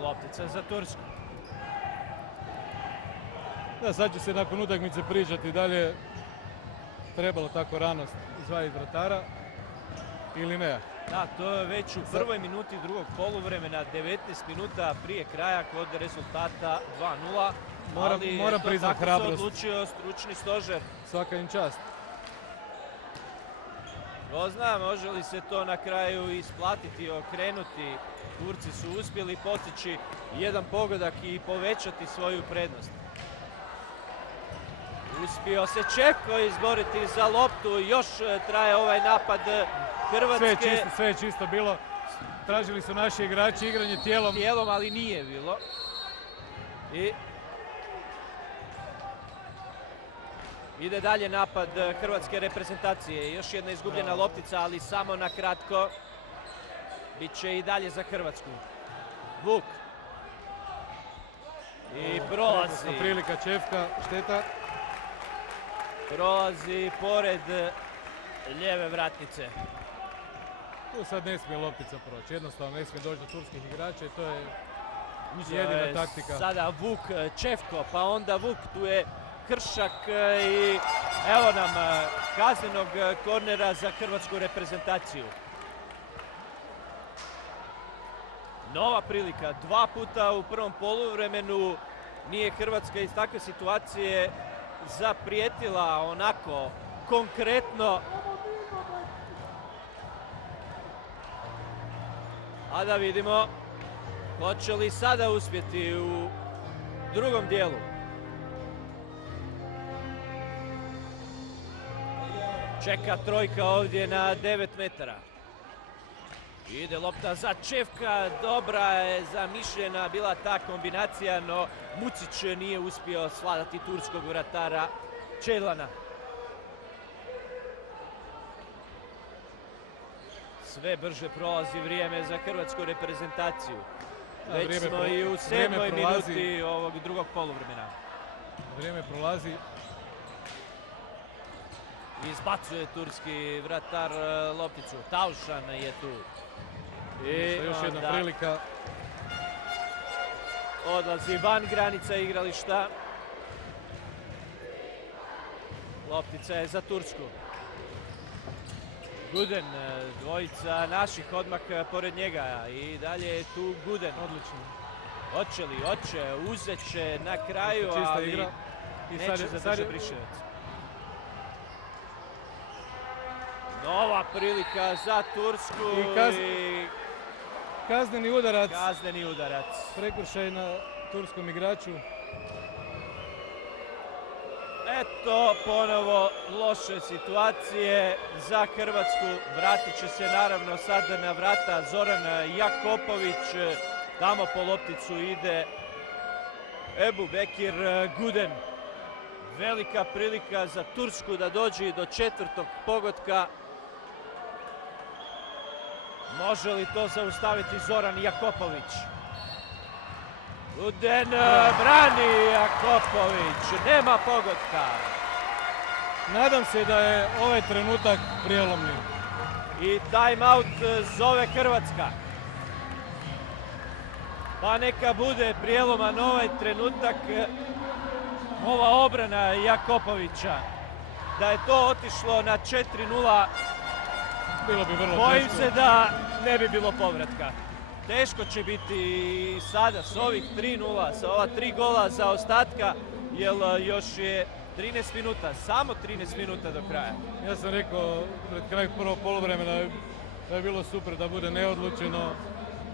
Loptica za Tursku. Da, sad će se nakon utakmice pričati dalje trebalo tako rano izvaditi vratara ili ne. Da, to je već u prvoj minuti drugog poluvremena, 19 minuta prije kraja kod rezultata 2:0. Moram priznat hrabrost. Tako se odlučio stručni stožer. Svaka im čast. Ko zna, može li se to na kraju isplatiti, okrenuti. Turci su uspjeli postići jedan pogodak i povećati svoju prednost. Uspio se Čefko izboriti za loptu, još traje ovaj napad Hrvatske. Sve je čisto bilo. Tražili su naši igrači igranje tijelom. Tijelom, ali nije bilo. I ide dalje napad hrvatske reprezentacije. Još jedna izgubljena loptica, ali samo na kratko. Biće i dalje za Hrvatsku. Vuk. I prolazi. Prilika Čefka, šteta. Prolazi pored lijeve vratnice. Tu sad ne smije loptica proći. Jednostavno ne smije doći do turskih igrača i to je jedina taktika. Sada Vuk, Čefko, pa onda Vuk. Tu je Kršak i evo nam kaznenog kornera za hrvatsku reprezentaciju. Nova prilika, 2 puta u prvom poluvremenu nije Hrvatska iz takve situacije zaprijetila onako konkretno. A da vidimo hoće li sada uspjeti u drugom dijelu. Čeka trojka ovdje na 9 metara. Ide lopta za Čefka, dobra je zamišljena bila ta kombinacija, no Mucić nije uspio svladati turskog vratara Čelana. Sve brže prolazi vrijeme za hrvatsku reprezentaciju. Već smo i u 7. minuti ovog drugog poluvremena. Vrijeme prolazi. Izbacuje turski vratar lopticu. Taušan je tu. I još jedna prilika. Odlazi van granica igrališta. Loptica je za Tursku. Guden, dvojica naših odmah pored njega i dalje je tu Guden. Odlično. Hoće li? Hoće, uzet će na kraju, ali igra. I neće zadržati Briševac. Nova prilika za Tursku i kazneni udarac. Kazneni udarac. Prekršaj na turskom igraču. Eto, ponovo loše situacije za Hrvatsku. Vratit će se naravno sada na vrata Zoran Jakopović. Tamo po lopticu ide Ebu Bekir Guden. Velika prilika za Tursku da dođe do 4. pogotka. Može li to zaustaviti Zoran Jakopović? Guden brani Jakopović, nema pogotka. Nadam se da je ovaj trenutak prijelomni. I timeout zove Hrvatska. Pa neka bude prijeloman ovaj trenutak. Ova obrana Jakopovića. Da je to otišlo na 4:0, bilo bi vrlo bojim teško. se da ne bi bilo povratka. Teško će biti i sada s ovih 3:0, sa ova 3 gola zaostatka, jer još je 13 minuta, samo 13 minuta do kraja. Ja sam rekao pred kraj prvog poluvremena da je bilo super da bude neodlučeno.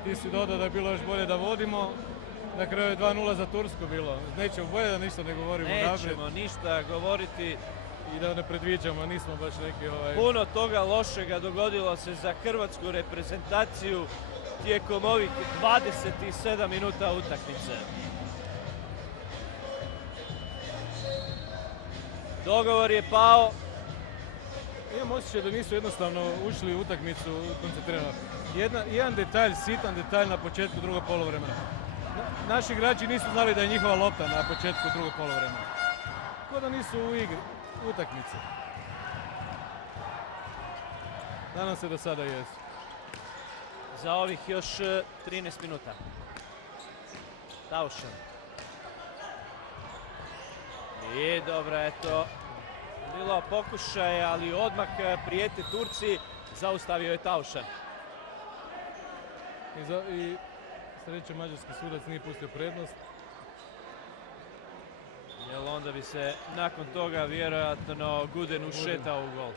Ti si dodao da je bilo još bolje da vodimo. Na kraju je 2:0 za Tursku bilo. Nećemo bolje da ništa ne govorimo naprijed. Nećemo ništa govoriti. I da ne predviđamo, nismo baš neki Puno toga lošega dogodilo se za hrvatsku reprezentaciju tijekom ovih 27 minuta utakmice. Dogovor je pao. Imam osjećaj da nisu jednostavno ušli u utakmicu koncentrirano. Jedan detalj, sitan detalj na početku drugog poluvremena. Naši igrači nisu znali da je njihova lopta na početku drugog poluvremena. Kao da nisu u igri, utakmice. Nadam se da sada jesu. Za ovih još 13 minuta. Taušan. I dobro je to. Bilo pokušaj, ali odmah prijete Turci. Zaustavio je Taušan. I sreće mađarski sudac nije pustio prednost. Jer onda bi se nakon toga vjerojatno Guden ušetao u gol.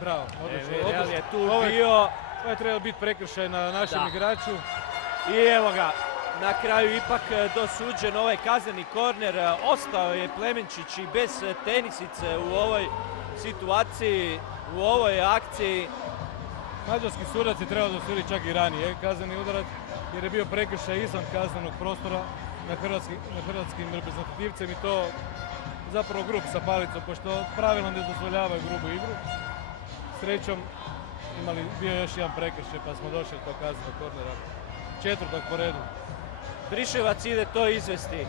Bravo, odlično. Real je tu bio. Ovo je trebalo biti prekršaj na našem igraču. I evo ga, na kraju ipak dosuđen ovaj kazneni korner. Ostao je Plemenčić i bez tenisice u ovoj situaciji, u ovoj akciji. Mađarski sudac je trebao dosuditi čak i ranije kazneni udarac, jer je bio prekršaj izvan kaznenog prostora na hrvatskim reprezentativcem i to zapravo grup sa palicom, pošto pravilno ne dozvoljavaju grubu igru. Srećom bio je još jedan prekršaj pa smo došli do kaznenog kornera. 4. po redu. Briševac ide to izvesti.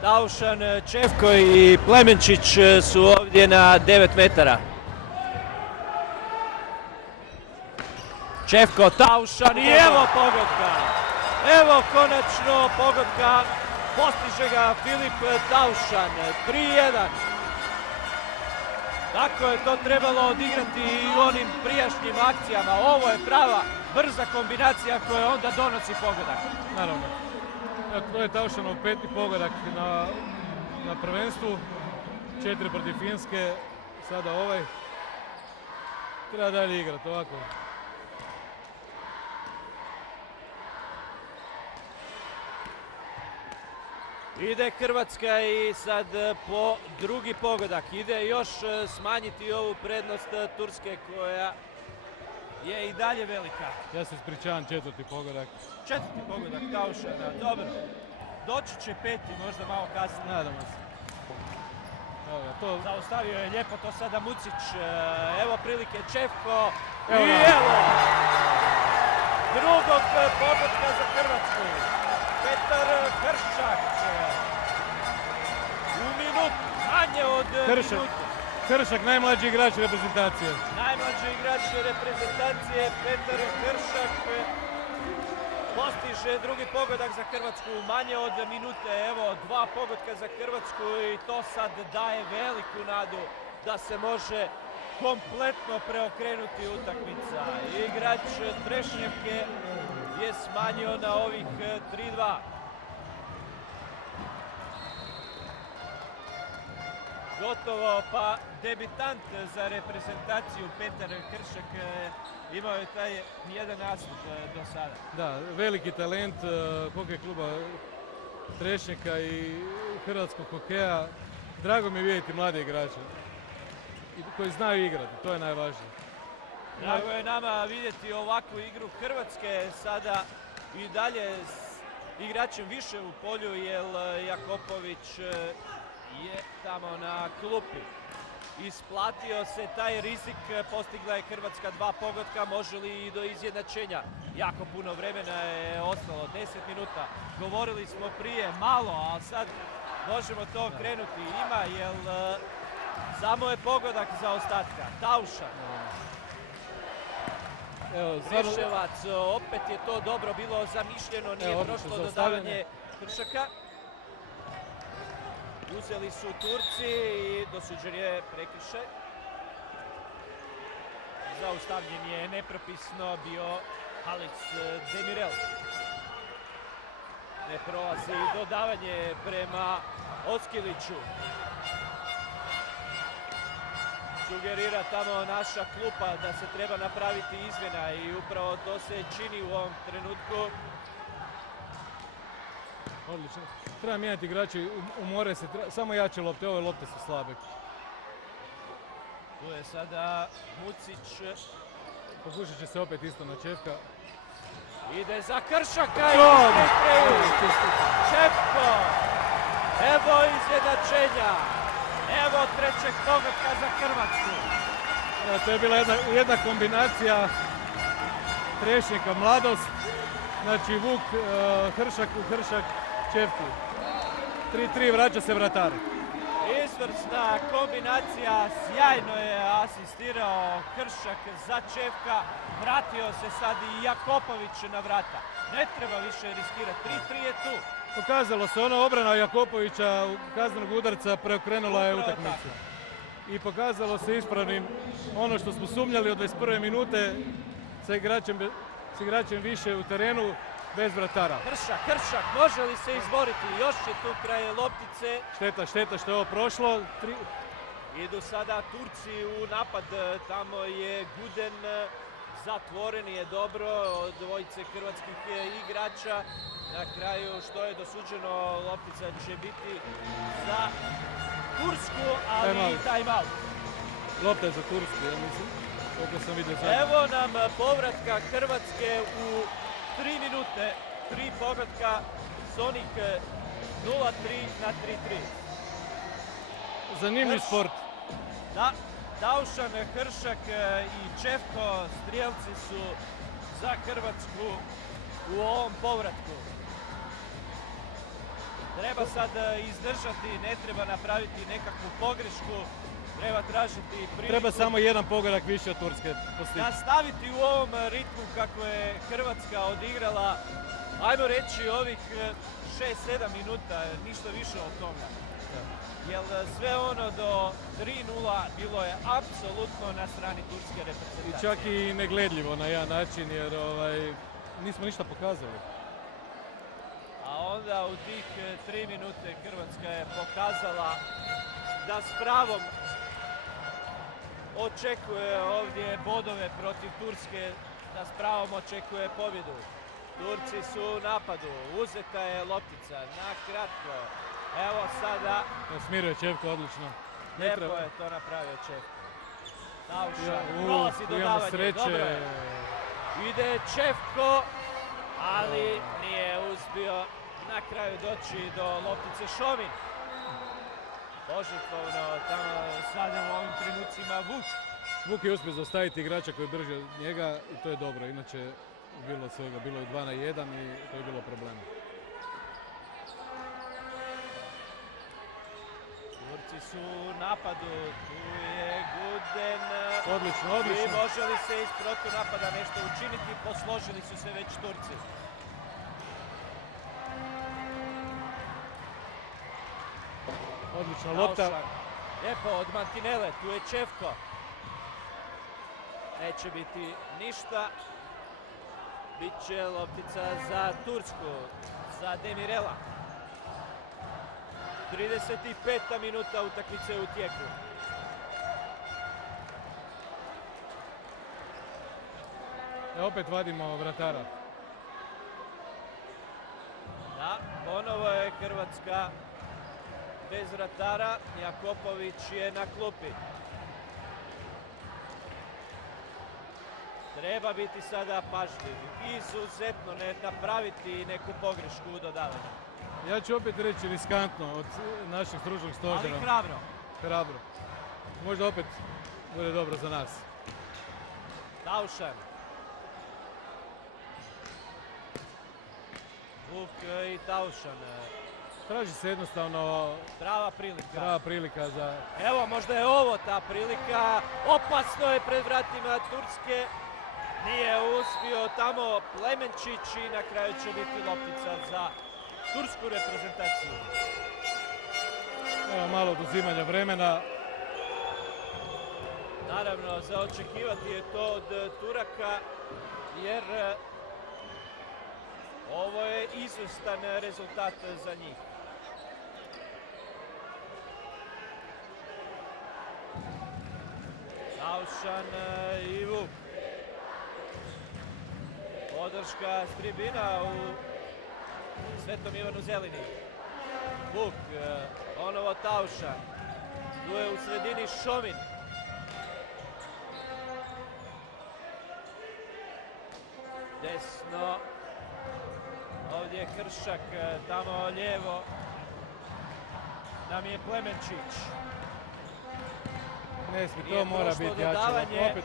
Taušan, Čefko i Plemenčić su ovdje na 9 metara. Čefko, Taušan i evo pogotka. Evo konačno pogotka Postiže ga Filip Taušan, 3:1. Tako je to trebalo odigrati i u onim prijašnjim akcijama. Ovo je prava, brza kombinacija koja onda donosi pogodak. Naravno. To je Taušanov 5. pogodak na prvenstvu. 4 protiv Finske, sada ovaj. Treba dalje igrati ovako. Ide Hrvatska i sad po drugi pogodak. Ide još smanjiti ovu prednost Turske koja je i dalje velika. Ja se ispričavam, 4. pogodak. 4. pogodak Taušana, dobro. Doći će 5. možda malo kasnije. Nadamo se. Zaustavio je lijepo to sada Mucić. Evo prilike Čefko. I Evo evo! Drugog pogotka za Hrvatsku. Petar Kršak. U minutu, manje od minutu. Kršak, najmlađi igrač reprezentacije. Najmlađi igrač reprezentacije Petar Kršak postiže drugi pogodak za Hrvatsku u manje od minute. Evo, 2 pogotka za Hrvatsku i to sad daje veliku nadu da se može kompletno preokrenuti utakmica. Igrač Trešnjevke je smanjio na ovih 3:2. Gotovo pa debitant za reprezentaciju Petar Kršak, imao je taj jedan nastup do sada. Da, veliki talent hokej kluba Trešnjaka i hrvatskog hokeja. Drago mi je vidjeti mlade igrače koji znaju igrati, to je najvažnije. Drago je nama vidjeti ovakvu igru Hrvatske, sada i dalje s igračem više u polju, jer Jakopović je tamo na klupi. Isplatio se taj rizik, postigla je Hrvatska 2 pogotka, može li i do izjednačenja. Jako puno vremena je ostalo, 10 minuta. Govorili smo prije malo, a sad možemo to krenuti. Ima, jer samo je pogodak za ostatka. Taušan. Kriševac, opet je to dobro bilo zamišljeno, nije prošlo dodavanje Kršaka. Uzeli su Turci i dosuđen je prekršaj. Zaustavljen je nepropisno bio Halis Demirel. Ne prolazi dodavanje prema Oskiliću. Sugerira tamo naša klupa da se treba napraviti izmjena i upravo to se čini u ovom trenutku. Odlično. Treba mijenjati igrači, umore se, samo jače lopte, ove lopte su slabe. Tu je sada Mucić. Pokušat će se opet isto na Čefka. Ide za Kršaka i Čefko. Evo izjednačenja. Evo trećeg pogotka za Hrvatsku. To je bila jedna kombinacija Trešnjaka, mladost. Znači Vuk, Hršak u Hršak, Čefki. 3-3, vraća se vratar. Izvrsna kombinacija, sjajno je asistirao Kršak za Čefka. Vratio se sad i Jakopović na vrata. Ne treba više riskirati, 3-3 je tu. Pokazalo se, ona obrana Jakopovića kaznenog udarca preokrenula je utakmicu. I pokazalo se ispravnim ono što smo sumnjali od 21. minute sa igračem više u terenu, bez vratara. Kršak, može li se izboriti? Još je tu kraj loptice. Šteta što je ovo prošlo. Idu sada Turci u napad, tamo je Guden, zatvoren je dobro od dvojice hrvatskih igrača. Na kraju što je dosuđeno, loptica će biti za Tursku, ali i time-out. Lopta je za Tursku, ja mislim, koliko sam vidio sad. Evo nam povratka Hrvatske u 3 minute, 3 pogotka, Sonik 0-3 na 3-3. Zanimljiv sport. Da, Taušan, Kršak i Čefko strijelci su za Hrvatsku u ovom povratku. Treba sad izdržati, ne treba napraviti nekakvu pogrešku, treba tražiti priliku. Treba samo jedan pogodak više od Turske postići. Nastaviti u ovom ritmu kako je Hrvatska odigrala ajmo reći ovih 6-7 minuta, ništa više od toga. Jer sve ono do 3:0 bilo je apsolutno na strani turske I reprezentacije. čak i negledljivo na jedan način jer nismo ništa pokazali. A onda u tih 3 minute Hrvatska je pokazala da s pravom očekuje ovdje bodove protiv Turske, da s pravom očekuje pobjedu. Turci su u napadu, uzeta je loptica, na kratko. Evo sada, Smiruje Čevko odlično. lijepo je to napravio Čevko. Tauša, Ja, prolazi imamo dodavanje, sreće. dobro je. Ide Čevko, ali nije uspio na kraju doći do loptice Šomin. Požrtvovno tamo sada u ovim trenucima Vuk. Vuk je uspio zastaviti igrača koji je brži od njega i to je dobro. Inače, bilo svega, bilo je 2-1 i to je bilo problema. Turci su u napadu, tu je Guden. Odlično, I odlično. može li se iz protunapada nešto učiniti, posložili su se već Turci. Odlična lopta. Taušan. Lijepo od Mantinele, tu je Čevko. Neće biti ništa. Biće loptica za Tursku, za Demirela. 35. minuta utakmice u tijeku. Opet vadimo vratara. Da, ponovo je Hrvatska bez vratara. Jakopović je na klupi. Treba biti sada pažljiv. Izuzetno ne napraviti neku pogrešku u dodavanju. Ja ću opet reći riskantno od našeg stručnog stožera. Ali hrabro. Hrabro. Možda opet bude dobro za nas. Taušan. Vuk i Taušan. Traži se jednostavno Prava prilika. prava prilika za... Evo, možda je ovo ta prilika. Opasno je pred vratima Turske. Nije uspio tamo Plemenčić i na kraju će biti loptica za tursku reprezentaciju. Evo malo oduzimanja vremena. Naravno, za očekivati je to od Turaka, jer ovo je izvrstan rezultat za njih. Taušan i Vuk. Podrška s tribina u Svetom Ivanu Zelini. Vuk, ponovo Taušan. Tu je u sredini Šomin. Desno. Ovdje je Kršak, tamo lijevo nam je Plemenčić. Ne smije, to Nije mora prošlo biti jače. dodavanje. Opet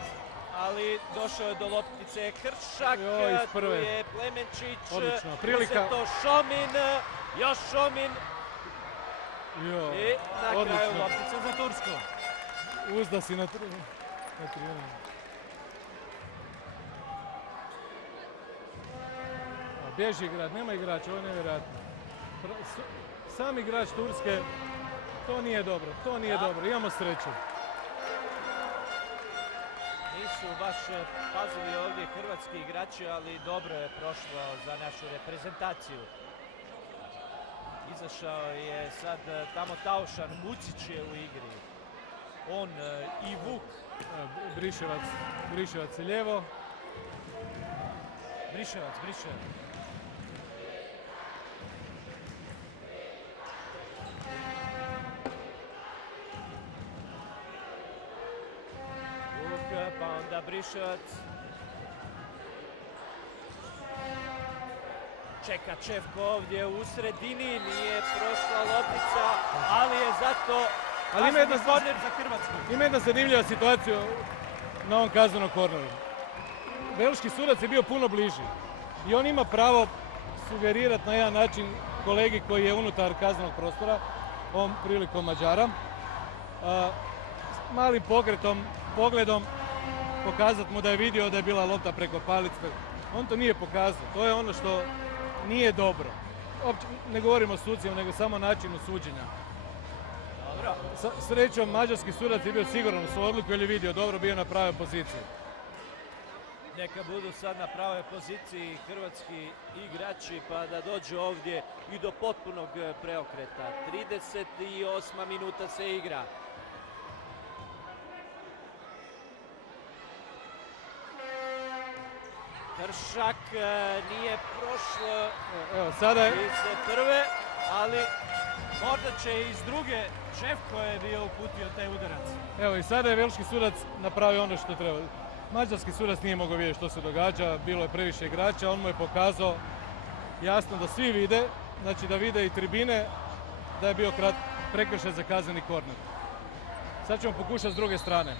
Ali došao je do loptice Kršak, Joj, iz tu prve. je Plemenčić, Odlično, prilika. uzeto Šomin, još Šomin i na kraju odlično. loptica za Tursku. Uzda si na tribunu. Bježi igrač, nema igrača, ovo je nevjerojatno. Sam igrač Turske, to nije dobro, to nije Da. dobro, imamo sreću. Nisu baš pazili ovdje hrvatski igrači, ali dobro je prošlo za našu reprezentaciju. Izašao je sad tamo Taušan, Mucić je u igri. On i Vuk. Briševac je lijevo. Briševac. Vuk, pa onda Briševac. Čeka Čevko ovdje u sredini, nije prošla loptica, ali je zato Ali ima jedna kazneni korner za Hrvatsku. Ima jedna zanimljiva situacija na ovom kaznenom korneru. Belški sudac je bio puno bliži i on ima pravo sugerirati na jedan način kolegi koji je unutar kaznenog prostora, ovom prilikom Mađara, s malim pogledom pokazati mu da je vidio da je bila lopta preko palice. On to nije pokazao. To je ono što nije dobro. Uopće ne govorimo o sucima, nego samo o načinu suđenja. Dobro. Srećom, mađarski sudac je bio siguran u svoju odluku jer je vidio dobro, bio na pravoj poziciji. Neka budu sad na pravoj poziciji hrvatski igrači pa da dođe ovdje i do potpunog preokreta. 38. minuta se igra. Kršak nije prošlo Evo, sada je... iz prve, ali možda će iz druge. Čefko je bio uputio taj udarac. Evo i sada je velški sudac napravio ono što treba. Mađarski sudac nije mogao vidjeti što se događa, bilo je previše igrača, on mu je pokazao jasno da svi vide, znači da vide i tribine, da je bio prekršaj za kazneni korner. Sad ćemo pokušati s druge strane.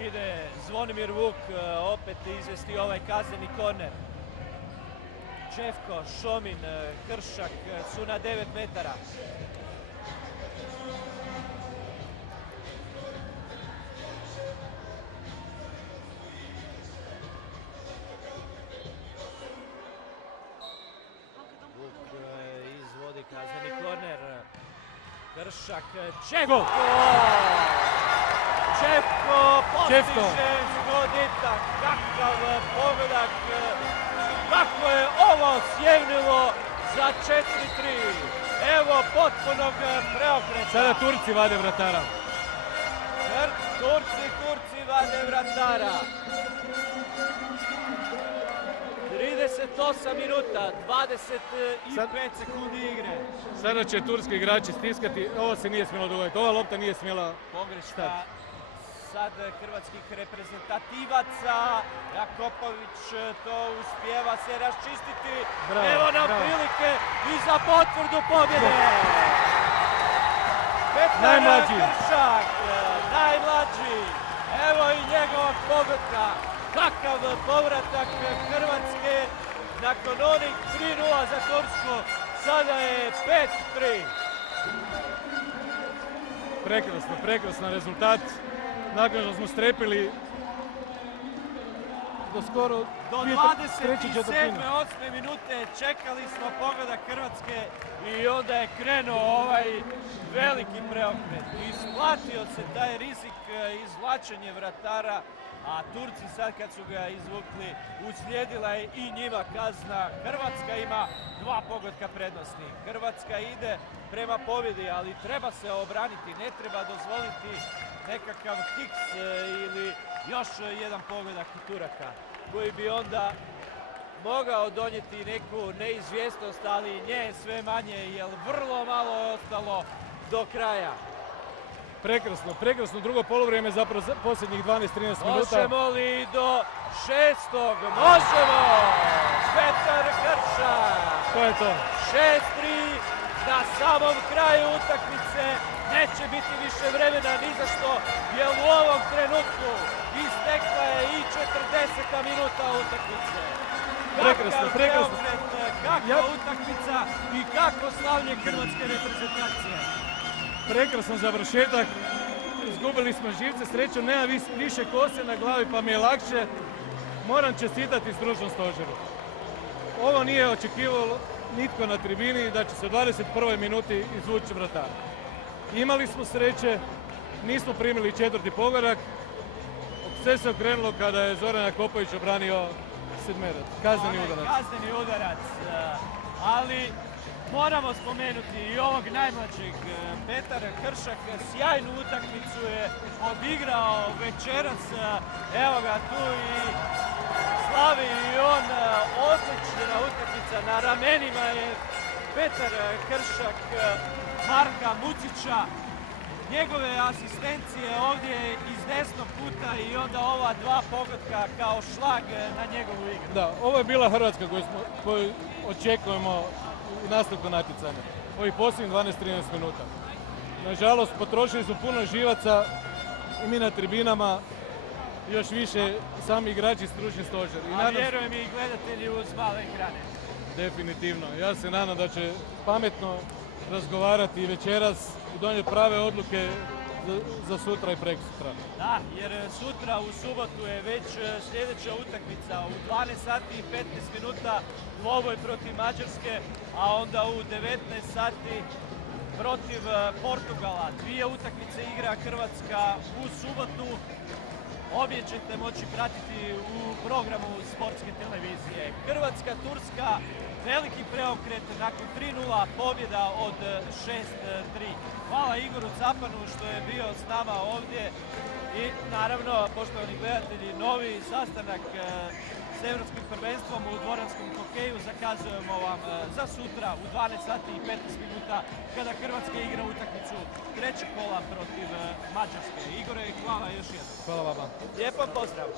Ide Zvonimir Vuk opet izvesti ovaj kazneni korner. Čefko, Šomin, Kršak su na 9 metara. Vuk izvodi kazneni korner. Kršak, Čefko! Čefko postiže zgoditak, kakav pogodak, kako je ovo sjevnilo za 4-3. Evo potpunog preokreta. Sada Turci vade vratara. Turci vade vratara. 38 minuta, 25 sekundi igre. Sada će turski igrači stiskati, ovo se nije smjelo dogoditi, ova lopta nije smjela pogreška sad hrvatskih reprezentativaca. Jakopović to uspijeva se raščistiti. Bravo, evo nam bravo. prilike i za potvrdu pobjede. Petar Najmlađi. Kršak, najmlađi. Evo i njegovog pogotka. Kakav povratak Hrvatske nakon onih 3:0 za Tursku. Sada je 5:3. Prekrasan rezultat. Nakon što smo strepili do skoro do 27. 8. minute čekali smo pogodak Hrvatske i onda je krenuo ovaj veliki preokret. Isplatio se taj rizik izvlačenje vratara, a Turci sad kad su ga izvukli uslijedila je i njima kazna. Hrvatska ima 2 pogotka prednosti. Hrvatska ide prema pobjedi, ali treba se obraniti, ne treba dozvoliti nekakav kiks ili još jedan pogodak Turaka koji bi onda mogao donijeti neku neizvjesnost, ali nje je sve manje jer vrlo malo je ostalo do kraja. Prekrasno drugo poluvrijeme, zapravo posljednjih 12-13 minuta. Možemo li do 6. Možemo! Petar Kršak! To je to. 6:3 na samom kraju utakmice. Neće biti više vremena ni za što, jer u ovom trenutku istekla je i 40. minuta utakmice. Prekrasno. Kakva utakmica i kakvo slavlje hrvatske reprezentacije. Prekrasan završetak. Izgubili smo živce, srećom nema više kose na glavi pa mi je lakše. Moram čestitati stručnom stožeru. Ovo nije očekivalo nitko na tribini da će se u 21. minuti izvući vratar. Imali smo sreće, nismo primili 4. pogodak. Sve se okrenulo kada je Zoran Jakopović obranio sedmerac, kazneni udarac. Kazneni udarac, ali moramo spomenuti i ovog najmlađeg. Petar Kršak sjajnu utakmicu je odigrao večeras. Evo ga tu i slavi i on, odlična utakmica. Na ramenima je Petar Kršak Marka Mucića. Njegove asistencije ovdje iz desnog puta i onda ova 2 pogotka kao šlag na njegovu igru. Da, ovo je bila Hrvatska koju očekujemo u nastavku natjecanja. Ovih posljednjih 12-13 minuta. Nažalost, potrošili su puno živaca i mi na tribinama, još više sami igrači i stručni stožer. A vjerujem i gledatelji uz male ekrane. Definitivno. Ja se nadam da će pametno razgovarati i večeras i donijeti prave odluke za sutra i preksutra. Da, jer sutra u subotu je već sljedeća utakmica u 12 sati i 15 minuta dvoboj protiv Mađarske, a onda u 19 sati protiv Portugala. Dvije utakmice igra Hrvatska u subotu. Obje ćete moći pratiti u programu Sportske televizije. Hrvatska-Turska, veliki preokret nakon 3:0 pobjeda od 6:3. Hvala Igoru Capanu što je bio s nama ovdje i naravno, poštovani gledatelji, novi sastanak s Europskim prvenstvom u dvoranskom hokeju zakazujemo vam za sutra u 12 sati i 15 minuta kada Hrvatska igra utakmicu trećeg kola protiv Mađarske. Igore, hvala još jednom. Hvala vama. Lijepo pozdrav!